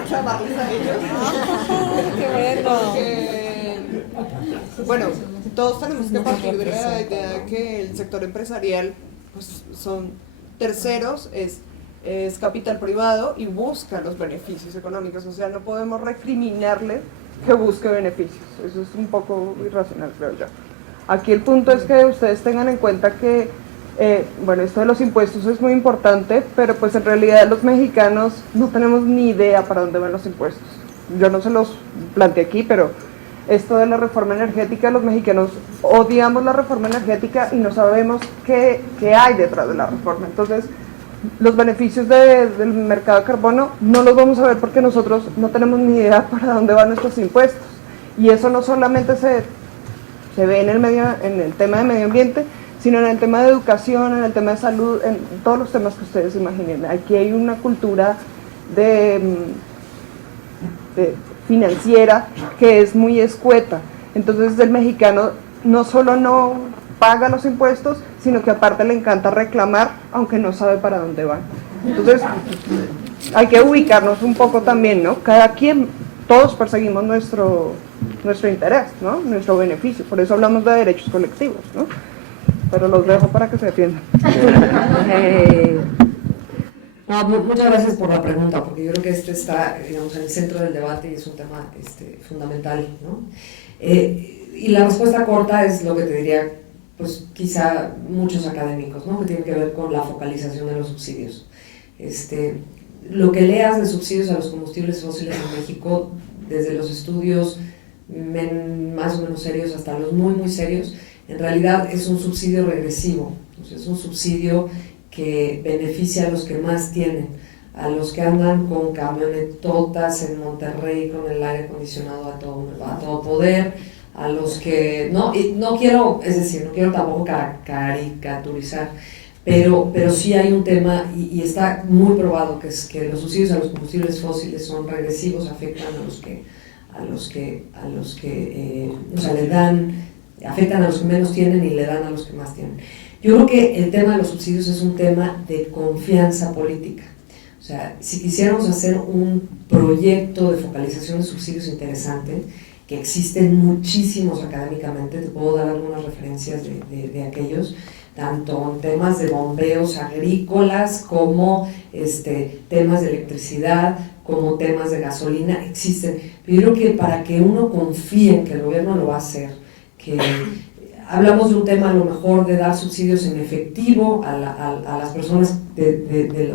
llamarles a ellos. ¡Qué bueno! Bueno, todos tenemos que partir de la idea de que el sector empresarial pues, son terceros, es capital privado y busca los beneficios económicos. O sea, no podemos recriminarle que busque beneficios. Eso es un poco irracional, creo yo. Aquí el punto es que ustedes tengan en cuenta que bueno, esto de los impuestos es muy importante, pero pues en realidad los mexicanos no tenemos ni idea para dónde van los impuestos. Yo no se los planteé aquí, pero esto de la reforma energética, los mexicanos odiamos la reforma energética y no sabemos qué hay detrás de la reforma. Entonces, los beneficios del mercado de carbono no los vamos a ver porque nosotros no tenemos ni idea para dónde van nuestros impuestos. Y eso no solamente se ve en el tema de medio ambiente, sino en el tema de educación, en el tema de salud, en todos los temas que ustedes imaginen. Aquí hay una cultura financiera que es muy escueta. Entonces el mexicano no solo no paga los impuestos, sino que aparte le encanta reclamar, aunque no sabe para dónde van. Entonces hay que ubicarnos un poco también, ¿no? Cada quien, todos perseguimos nuestro interés, ¿no? Nuestro beneficio. Por eso hablamos de derechos colectivos, ¿no? Pero los dejo para que se defiendan. No, muchas gracias por la pregunta, porque yo creo que este está, digamos, en el centro del debate y es un tema fundamental, ¿no? Y la respuesta corta es lo que te diría, pues quizá muchos académicos, ¿no?, que tiene que ver con la focalización de los subsidios. Lo que leas de subsidios a los combustibles fósiles en México, desde los estudios más o menos serios hasta los muy, muy serios, en realidad es un subsidio regresivo, o sea, es un subsidio que beneficia a los que más tienen, a los que andan con camionetotas en Monterrey con el aire acondicionado a todo poder, a los que, no quiero tampoco caricaturizar, pero sí hay un tema, y está muy probado, que es que los subsidios a los combustibles fósiles son regresivos, afectan a los que afectan a los que menos tienen y le dan a los que más tienen. Yo creo que el tema de los subsidios es un tema de confianza política. O sea, si quisiéramos hacer un proyecto de focalización de subsidios interesante, que existen muchísimos académicamente, te puedo dar algunas referencias de aquellos, tanto en temas de bombeos agrícolas como temas de electricidad, como temas de gasolina, existen. Pero yo creo que para que uno confíe en que el gobierno lo va a hacer, que hablamos de un tema a lo mejor de dar subsidios en efectivo a las personas de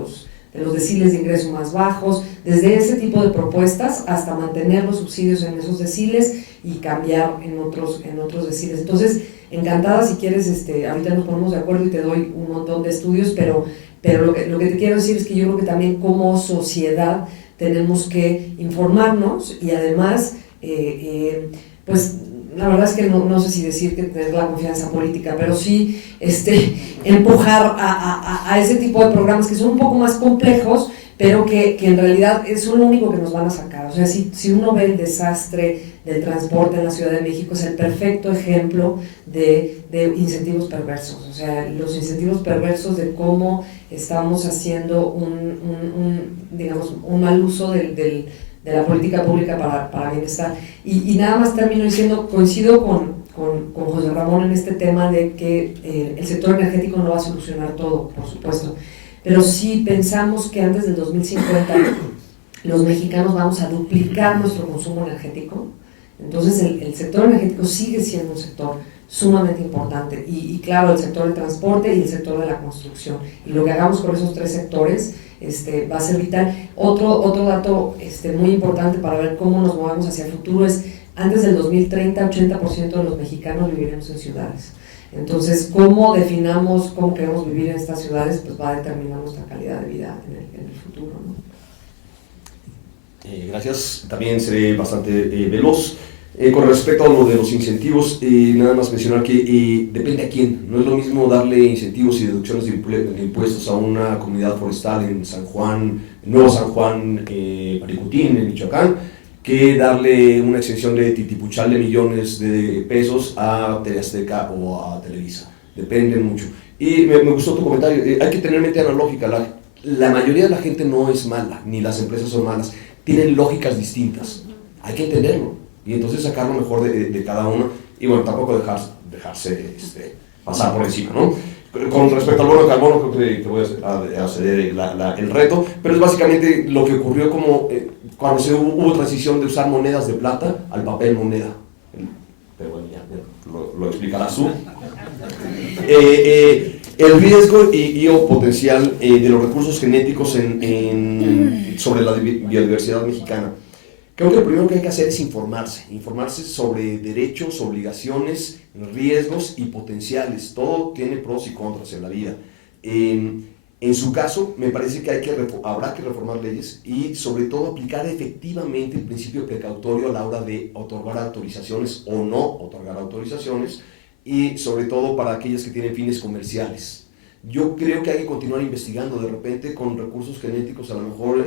los deciles de ingreso más bajos, desde ese tipo de propuestas hasta mantener los subsidios en esos deciles y cambiar en otros deciles. Entonces, encantada si quieres, ahorita nos ponemos de acuerdo y te doy un montón de estudios, pero lo que te quiero decir es que yo creo que también como sociedad tenemos que informarnos y además, pues, la verdad es que no sé si decir que tener la confianza política, pero sí empujar a ese tipo de programas que son un poco más complejos, pero que en realidad son lo único que nos van a sacar. O sea, si uno ve el desastre del transporte en la Ciudad de México, es el perfecto ejemplo de incentivos perversos. O sea, los incentivos perversos de cómo estamos haciendo un mal uso de la política pública para bienestar. Y nada más termino diciendo, coincido con con José Ramón en este tema de que el sector energético no va a solucionar todo, por supuesto, pero sí pensamos que antes del 2050 los mexicanos vamos a duplicar nuestro consumo energético. Entonces el sector energético sigue siendo un sector sumamente importante y claro, el sector del transporte y el sector de la construcción, y lo que hagamos con esos tres sectores va a ser vital. Otro dato muy importante para ver cómo nos movemos hacia el futuro es: antes del 2030, 80% de los mexicanos viviremos en ciudades. Entonces, cómo definamos cómo queremos vivir en estas ciudades, pues va a determinar nuestra calidad de vida en el futuro, ¿no? Gracias. También seré bastante veloz. Con respecto a lo de los incentivos, nada más mencionar que depende a quién. No es lo mismo darle incentivos y deducciones de impuestos a una comunidad forestal en San Juan, Nuevo San Juan, Paricutín, en Michoacán, que darle una exención de titipuchal de millones de pesos a TV Azteca o a Televisa. Depende mucho. Y me gustó tu comentario. Hay que tener mente analógica. La mayoría de la gente no es mala, ni las empresas son malas. Tienen lógicas distintas. Hay que entenderlo. Y entonces sacar lo mejor de cada uno. Y bueno, tampoco dejarse pasar por encima, ¿no? Con respecto al bono de carbono, creo que voy a ceder el reto, pero es básicamente lo que ocurrió como cuando hubo transición de usar monedas de plata al papel moneda. Pero bueno, ya lo explicarás tú. El riesgo y o potencial de los recursos genéticos sobre la biodiversidad mexicana. Creo que lo primero que hay que hacer es informarse sobre derechos, obligaciones, riesgos y potenciales. Todo tiene pros y contras en la vida. En su caso, me parece que habrá que reformar leyes y sobre todo aplicar efectivamente el principio precautorio a la hora de otorgar autorizaciones o no otorgar autorizaciones, y sobre todo para aquellas que tienen fines comerciales. Yo creo que hay que continuar investigando. De repente con recursos genéticos, a lo mejor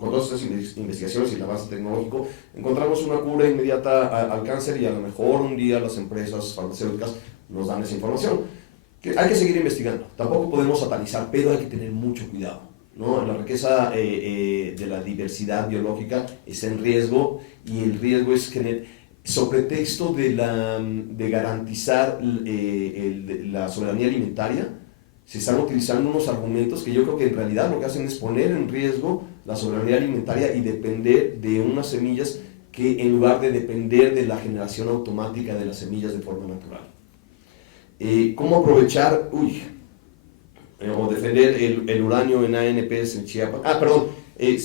con todas estas investigaciones y el avance tecnológico, encontramos una cura inmediata al cáncer, y a lo mejor un día las empresas farmacéuticas nos dan esa información. Hay que seguir investigando, tampoco podemos satanizar, pero hay que tener mucho cuidado, ¿no? La riqueza de la diversidad biológica está en riesgo, y el riesgo es sobre texto de garantizar la soberanía alimentaria. Se están utilizando unos argumentos que yo creo que en realidad lo que hacen es poner en riesgo la soberanía alimentaria y depender de unas semillas que, en lugar de depender de la generación automática de las semillas de forma natural. ¿Cómo aprovechar o defender el uranio en ANPs en Chiapas?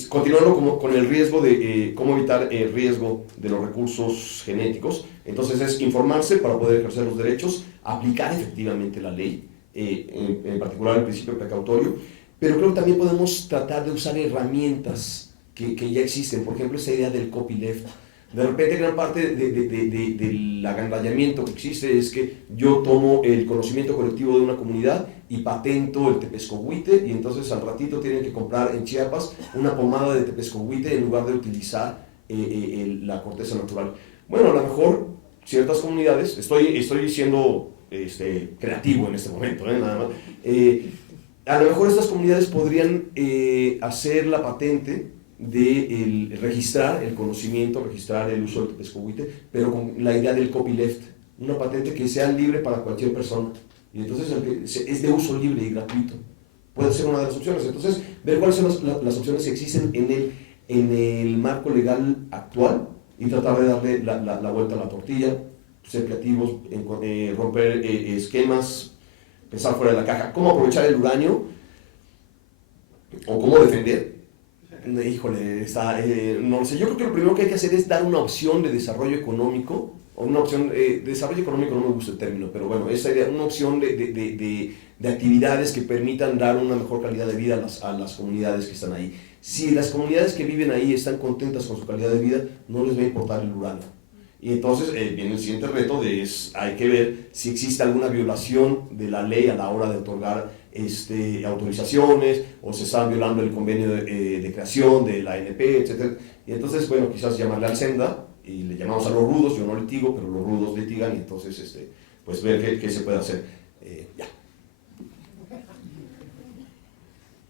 Continuando con el riesgo de cómo evitar el riesgo de los recursos genéticos. Entonces es informarse para poder ejercer los derechos, aplicar efectivamente la ley, en particular el principio precautorio, pero creo que también podemos tratar de usar herramientas que ya existen. Por ejemplo, esa idea del copyleft. De repente gran parte del agandallamiento que existe es que yo tomo el conocimiento colectivo de una comunidad y patento el tepescohuite, y entonces al ratito tienen que comprar en Chiapas una pomada de tepescohuite en lugar de utilizar la corteza natural. Bueno, a lo mejor ciertas comunidades, estoy siendo creativo en este momento, nada más, a lo mejor estas comunidades podrían hacer la patente de registrar el conocimiento, registrar el uso del tepescohuite, pero con la idea del copyleft, una patente que sea libre para cualquier persona, y entonces es de uso libre y gratuito. Puede ser una de las opciones. Entonces, ver cuáles son las opciones que existen en el marco legal actual y tratar de darle la vuelta a la tortilla, ser creativos, romper esquemas, pensar fuera de la caja. ¿Cómo aprovechar el uranio? ¿O cómo defender? Híjole, no lo sé. Yo creo que lo primero que hay que hacer es dar una opción de desarrollo económico, o una opción de desarrollo económico, no me gusta el término, pero bueno, esa idea, una opción de actividades que permitan dar una mejor calidad de vida a las comunidades que están ahí. Si las comunidades que viven ahí están contentas con su calidad de vida, no les va a importar el uranio. Y entonces viene el siguiente reto hay que ver si existe alguna violación de la ley a la hora de otorgar autorizaciones, o se está violando el convenio de creación de la ANP, etc. Y entonces, bueno, quizás llamarle al SENDA, y le llamamos a los rudos. Yo no litigo, pero los rudos litigan, y entonces pues ver qué se puede hacer. Ya.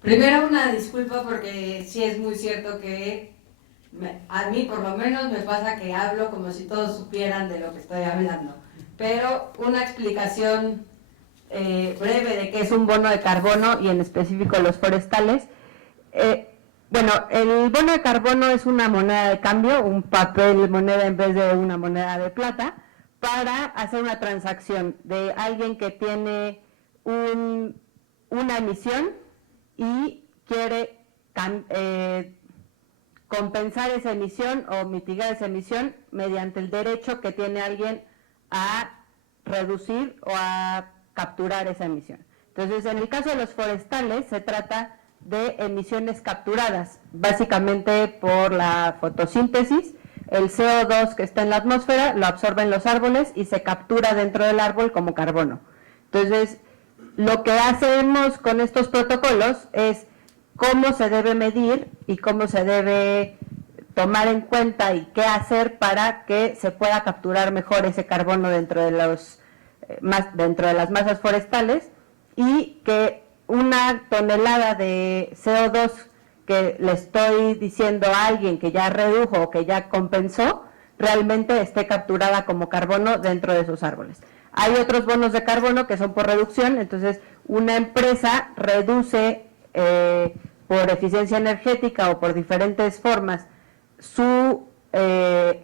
Primero una disculpa, porque sí es muy cierto que a mí por lo menos me pasa que hablo como si todos supieran de lo que estoy hablando. pero una explicación breve de qué es un bono de carbono y en específico los forestales. Bueno, el bono de carbono es una moneda de cambio, un papel moneda en vez de una moneda de plata, para hacer una transacción de alguien que tiene una emisión y quiere compensar esa emisión o mitigar esa emisión mediante el derecho que tiene alguien a reducir o a capturar esa emisión. Entonces, en el caso de los forestales, se trata de emisiones capturadas, básicamente por la fotosíntesis. El CO2 que está en la atmósfera lo absorben los árboles y se captura dentro del árbol como carbono. Entonces, lo que hacemos con estos protocolos es cómo se debe medir y cómo se debe tomar en cuenta y qué hacer para que se pueda capturar mejor ese carbono dentro de las masas forestales, y que una tonelada de CO2 que le estoy diciendo a alguien que ya redujo o que ya compensó, realmente esté capturada como carbono dentro de esos árboles. Hay otros bonos de carbono que son por reducción, entonces una empresa reduce por eficiencia energética o por diferentes formas su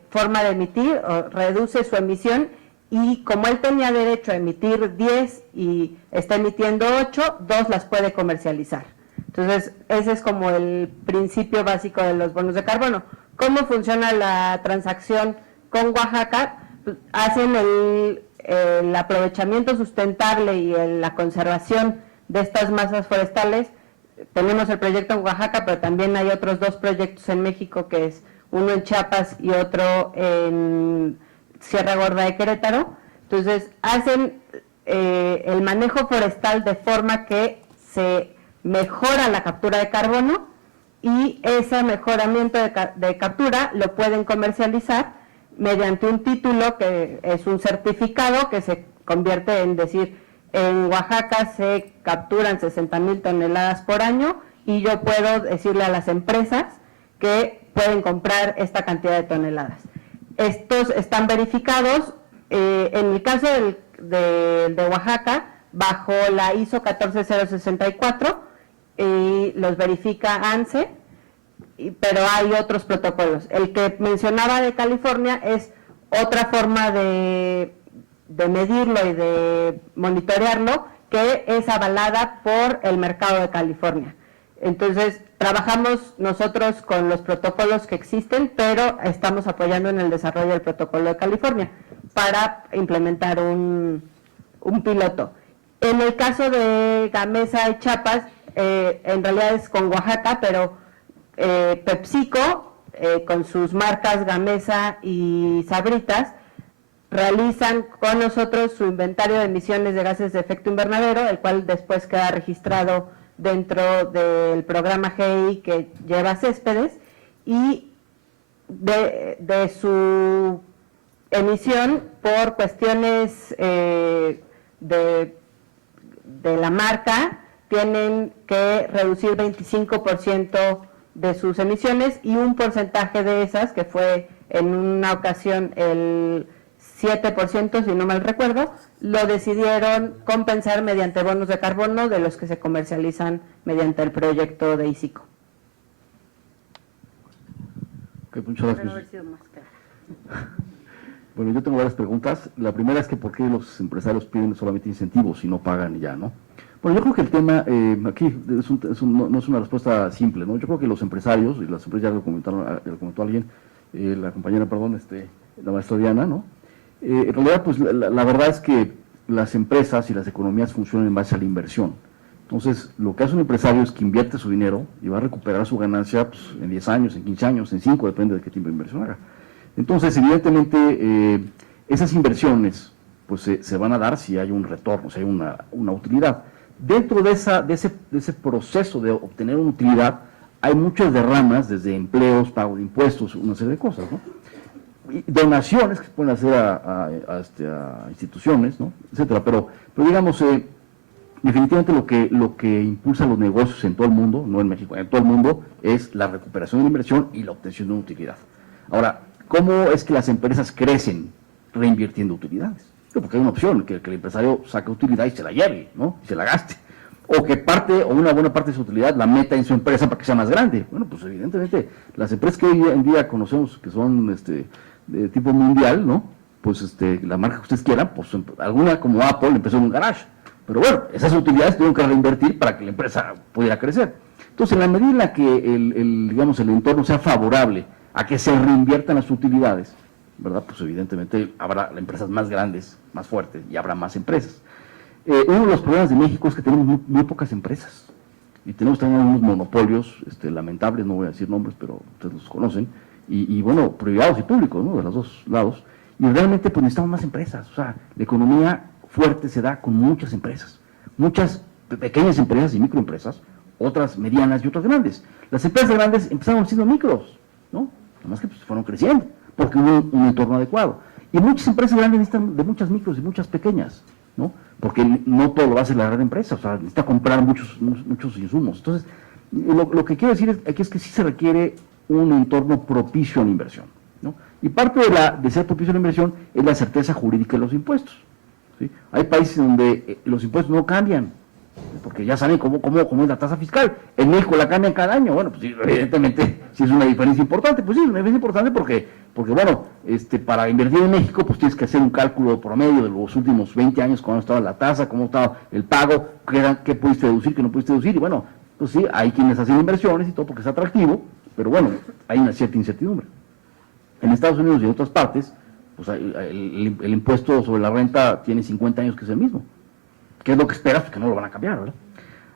forma de emitir, o reduce su emisión, y como él tenía derecho a emitir 10 y está emitiendo 8, 2 las puede comercializar. Entonces, ese es como el principio básico de los bonos de carbono. ¿Cómo funciona la transacción con Oaxaca? Pues, hacen el aprovechamiento sustentable y la conservación de estas masas forestales. Tenemos el proyecto en Oaxaca, pero también hay otros 2 proyectos en México, que es uno en Chiapas y otro en Sierra Gorda de Querétaro. Entonces, hacen el manejo forestal de forma que se mejora la captura de carbono, y ese mejoramiento de captura lo pueden comercializar mediante un título que es un certificado que se convierte en decir, en Oaxaca se capturan 60,000 toneladas por año, y yo puedo decirle a las empresas que pueden comprar esta cantidad de toneladas. Estos están verificados, en el caso de Oaxaca, bajo la ISO 14064, y los verifica ANSE, pero hay otros protocolos. El que mencionaba de California es otra forma de medirlo y de monitorearlo, que es avalada por el mercado de California. Entonces, trabajamos nosotros con los protocolos que existen, pero estamos apoyando en el desarrollo del protocolo de California para implementar un piloto. En el caso de Gamesa y Chiapas, en realidad es con Oaxaca, pero PepsiCo, con sus marcas Gamesa y Sabritas, realizan con nosotros su inventario de emisiones de gases de efecto invernadero, el cual después queda registrado dentro del programa GEI que lleva Céspedes, y de su emisión por cuestiones de la marca, tienen que reducir 25% de sus emisiones, y un porcentaje de esas, que fue en una ocasión el 7%, si no mal recuerdo, lo decidieron compensar mediante bonos de carbono, de los que se comercializan mediante el proyecto de ICICO. Okay, muchas gracias. Bueno, yo tengo varias preguntas. La primera es que ¿por qué los empresarios piden solamente incentivos y no pagan y ya, no? Bueno, yo creo que el tema aquí no es una respuesta simple, ¿no? Yo creo que los empresarios, y las empresas ya lo comentó alguien, la compañera, perdón, la maestra Diana, ¿no? En realidad, pues la verdad es que las empresas y las economías funcionan en base a la inversión. Entonces, lo que hace un empresario es que invierte su dinero y va a recuperar su ganancia pues, en 10 años, en 15 años, en 5, depende de qué tipo de inversión haga. Entonces, evidentemente, esas inversiones pues se van a dar si hay un retorno, si hay una utilidad. Dentro de ese proceso de obtener una utilidad, hay muchas derramas, desde empleos, pago de impuestos, una serie de cosas, ¿no? Y donaciones que se pueden hacer a instituciones, ¿no? Etcétera. Pero digamos, definitivamente lo que impulsa los negocios en todo el mundo, no en México, en todo el mundo, es la recuperación de la inversión y la obtención de una utilidad. Ahora, ¿cómo es que las empresas crecen reinvirtiendo utilidades? Porque hay una opción, que el empresario saque utilidad y se la lleve, ¿no? Y se la gaste. O que parte, o una buena parte de su utilidad la meta en su empresa para que sea más grande. Bueno, pues evidentemente, las empresas que hoy en día conocemos que son de tipo mundial, ¿no? Pues la marca que ustedes quieran, pues alguna como Apple empezó en un garage. Pero bueno, esas utilidades tuvieron que reinvertir para que la empresa pudiera crecer. Entonces, en la medida en la que el entorno sea favorable a que se reinviertan las utilidades, ¿verdad? Pues evidentemente habrá empresas más grandes, más fuertes, y habrá más empresas. Uno de los problemas de México es que tenemos muy pocas empresas, y tenemos también unos monopolios lamentables, no voy a decir nombres, pero ustedes los conocen, y bueno, privados y públicos, ¿no? De los dos lados, y realmente pues necesitamos más empresas. O sea, la economía fuerte se da con muchas empresas, muchas pequeñas empresas y microempresas, otras medianas y otras grandes. Las empresas grandes empezaron siendo micros, ¿no? Además que pues, fueron creciendo, porque hubo un entorno adecuado. Y muchas empresas grandes necesitan de muchas micros y muchas pequeñas, ¿no? Porque no todo lo va a hacer la gran empresa, o sea, necesita comprar muchos insumos. Entonces, lo que quiero decir aquí es que sí se requiere un entorno propicio a la inversión, ¿no? Y parte de ser propicio a la inversión es la certeza jurídica de los impuestos, ¿sí? Hay países donde los impuestos no cambian, porque ya saben cómo es la tasa fiscal. En México la cambian cada año. Bueno, pues evidentemente sí es una diferencia importante. Pues sí, es una diferencia importante porque bueno, para invertir en México pues tienes que hacer un cálculo promedio de los últimos 20 años, cómo estaba la tasa, cómo estaba el pago, qué pudiste deducir, qué no pudiste deducir. Y bueno, pues sí, hay quienes hacen inversiones y todo porque es atractivo, pero bueno, hay una cierta incertidumbre. En Estados Unidos y en otras partes, pues el impuesto sobre la renta tiene 50 años que es el mismo. ¿Qué es lo que esperas? Porque no lo van a cambiar, ¿verdad?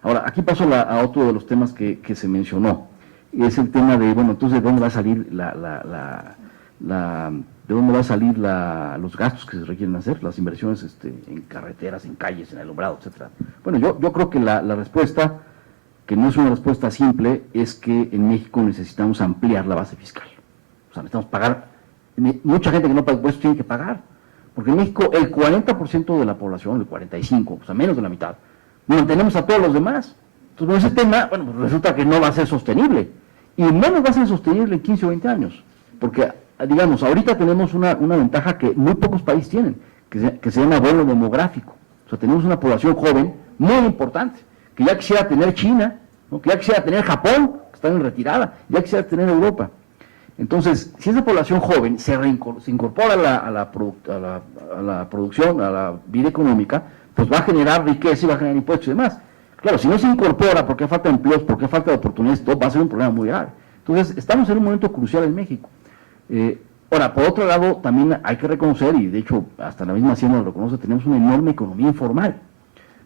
Ahora, aquí paso a otro de los temas que se mencionó. Es el tema de, bueno, entonces, ¿de dónde va a salir los gastos que se requieren hacer? Las inversiones en carreteras, en calles, en alumbrado, etcétera. Bueno, yo creo que la respuesta, que no es una respuesta simple, es que en México necesitamos ampliar la base fiscal. O sea, necesitamos pagar. Mucha gente que no paga impuestos tiene que pagar. Porque en México el 40% de la población, el 45%, o sea, menos de la mitad, mantenemos a todos los demás. Entonces, ese tema, bueno, pues resulta que no va a ser sostenible. Y menos va a ser sostenible en 15 o 20 años. Porque, digamos, ahorita tenemos una ventaja que muy pocos países tienen, que se llama vuelo demográfico. O sea, tenemos una población joven muy importante, que ya quisiera tener China, ¿no? Que ya quisiera tener Japón, que están en retirada, ya quisiera tener Europa. Entonces, si esa población joven se incorpora a la producción, a la vida económica, pues va a generar riqueza y va a generar impuestos y demás. Claro, si no se incorpora porque falta de empleos, porque falta de oportunidades, todo va a ser un problema muy grave. Entonces, estamos en un momento crucial en México. Ahora, por otro lado, también hay que reconocer, y de hecho hasta la misma Hacienda lo reconoce, tenemos una enorme economía informal.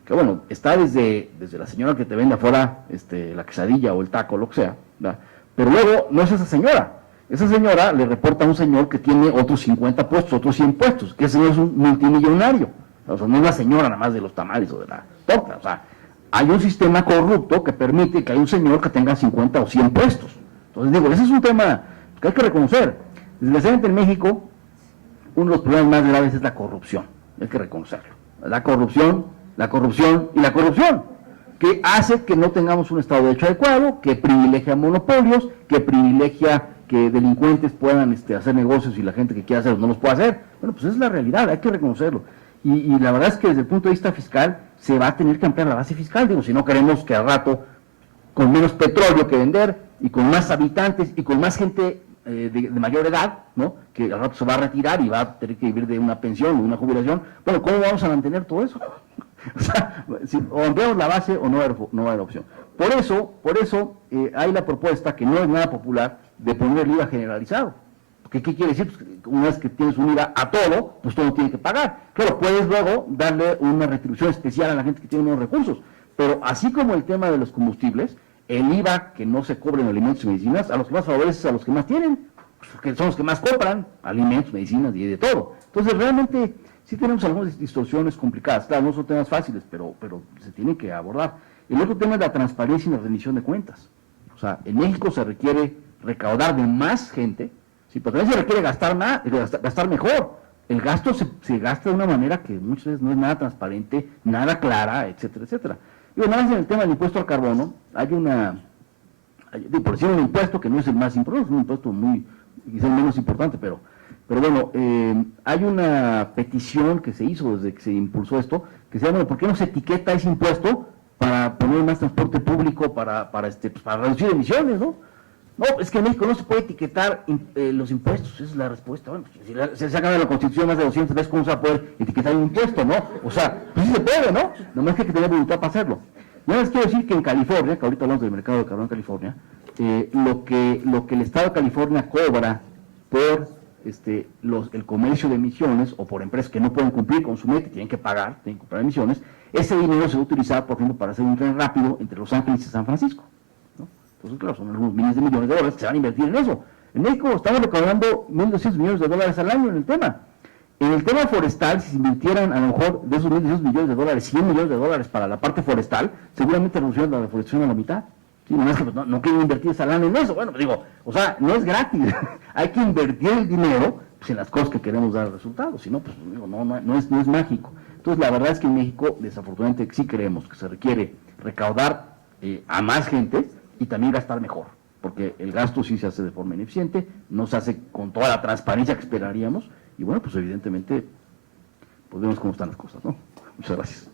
Que bueno, está desde la señora que te vende afuera la quesadilla o el taco, lo que sea, ¿verdad? Pero luego no es esa señora. Esa señora le reporta a un señor que tiene otros 50 puestos, otros 100 puestos, que ese señor es un multimillonario. O sea, no es la señora nada más de los tamales o de la torta. O sea, hay un sistema corrupto que permite que haya un señor que tenga 50 o 100 puestos. Entonces digo, ese es un tema que hay que reconocer. Desgraciadamente en México, uno de los problemas más graves es la corrupción. Hay que reconocerlo. La corrupción, que hace que no tengamos un Estado de Derecho adecuado, que privilegia monopolios, que privilegia que delincuentes puedan hacer negocios y la gente que quiera hacerlos no los puede hacer. Bueno, pues esa es la realidad, hay que reconocerlo. Y la verdad es que desde el punto de vista fiscal se va a tener que ampliar la base fiscal, digo, si no queremos que al rato, con menos petróleo que vender y con más habitantes y con más gente de mayor edad, ¿no? Que al rato se va a retirar y va a tener que vivir de una pensión o una jubilación, bueno, ¿cómo vamos a mantener todo eso? O sea, o ampliamos la base o no va a haber opción. Por eso hay la propuesta, que no es nada popular, de poner el IVA generalizado. Porque, ¿qué quiere decir? Pues, una vez que tienes un IVA a todo, pues todo tiene que pagar. Claro, puedes luego darle una retribución especial a la gente que tiene menos recursos, pero así como el tema de los combustibles, el IVA que no se cobre en alimentos y medicinas, a los que más favorece es a los que más tienen, porque son los que más compran alimentos, medicinas y de todo. Entonces, realmente, sí tenemos algunas distorsiones complicadas. Claro, no son temas fáciles, pero se tienen que abordar. El otro tema es la transparencia y la rendición de cuentas. O sea, en México se requiere recaudar de más gente, sí, pero también se requiere gastar mejor. El gasto se gasta de una manera que muchas veces no es nada transparente, nada clara, etcétera, etcétera. Y una vez en el tema del impuesto al carbono, hay por decir un impuesto que no es el más importante, es un impuesto quizás menos importante, pero Pero bueno, hay una petición que se hizo desde que se impulsó esto, que se llama, ¿por qué no se etiqueta ese impuesto para poner más transporte público, para reducir emisiones, ¿no? No, es que en México no se puede etiquetar los impuestos, esa es la respuesta. Bueno, si se acaba de la Constitución más de 200 veces, ¿cómo se va a poder etiquetar un impuesto, no? O sea, pues sí se puede, ¿no? Nomás que hay que tener voluntad para hacerlo. Yo les quiero decir que en California, que ahorita hablamos del mercado de carbón en California, lo que el Estado de California cobra por el comercio de emisiones, o por empresas que no pueden cumplir con su meta, tienen que pagar, tienen que comprar emisiones, ese dinero se va a utilizar, por ejemplo, para hacer un tren rápido entre Los Ángeles y San Francisco, ¿no? Entonces, claro, son algunos miles de millones de dólares que se van a invertir en eso. En México estamos recaudando 1.200 millones de dólares al año en el tema. En el tema forestal, si se invirtieran a lo mejor de esos 1.200 millones de dólares, 100 millones de dólares para la parte forestal, seguramente reducirían la deforestación a la mitad. Sí, no es que pues, no quieren invertir esa lana en eso. Bueno, pues digo, o sea, no es gratis. Hay que invertir el dinero pues, en las cosas que queremos dar resultados. Si no, pues digo, no es mágico. Entonces, la verdad es que en México, desafortunadamente, sí creemos que se requiere recaudar a más gente y también gastar mejor. Porque el gasto sí se hace de forma ineficiente, no se hace con toda la transparencia que esperaríamos. Y bueno, pues evidentemente, pues vemos cómo están las cosas, ¿no? Muchas gracias.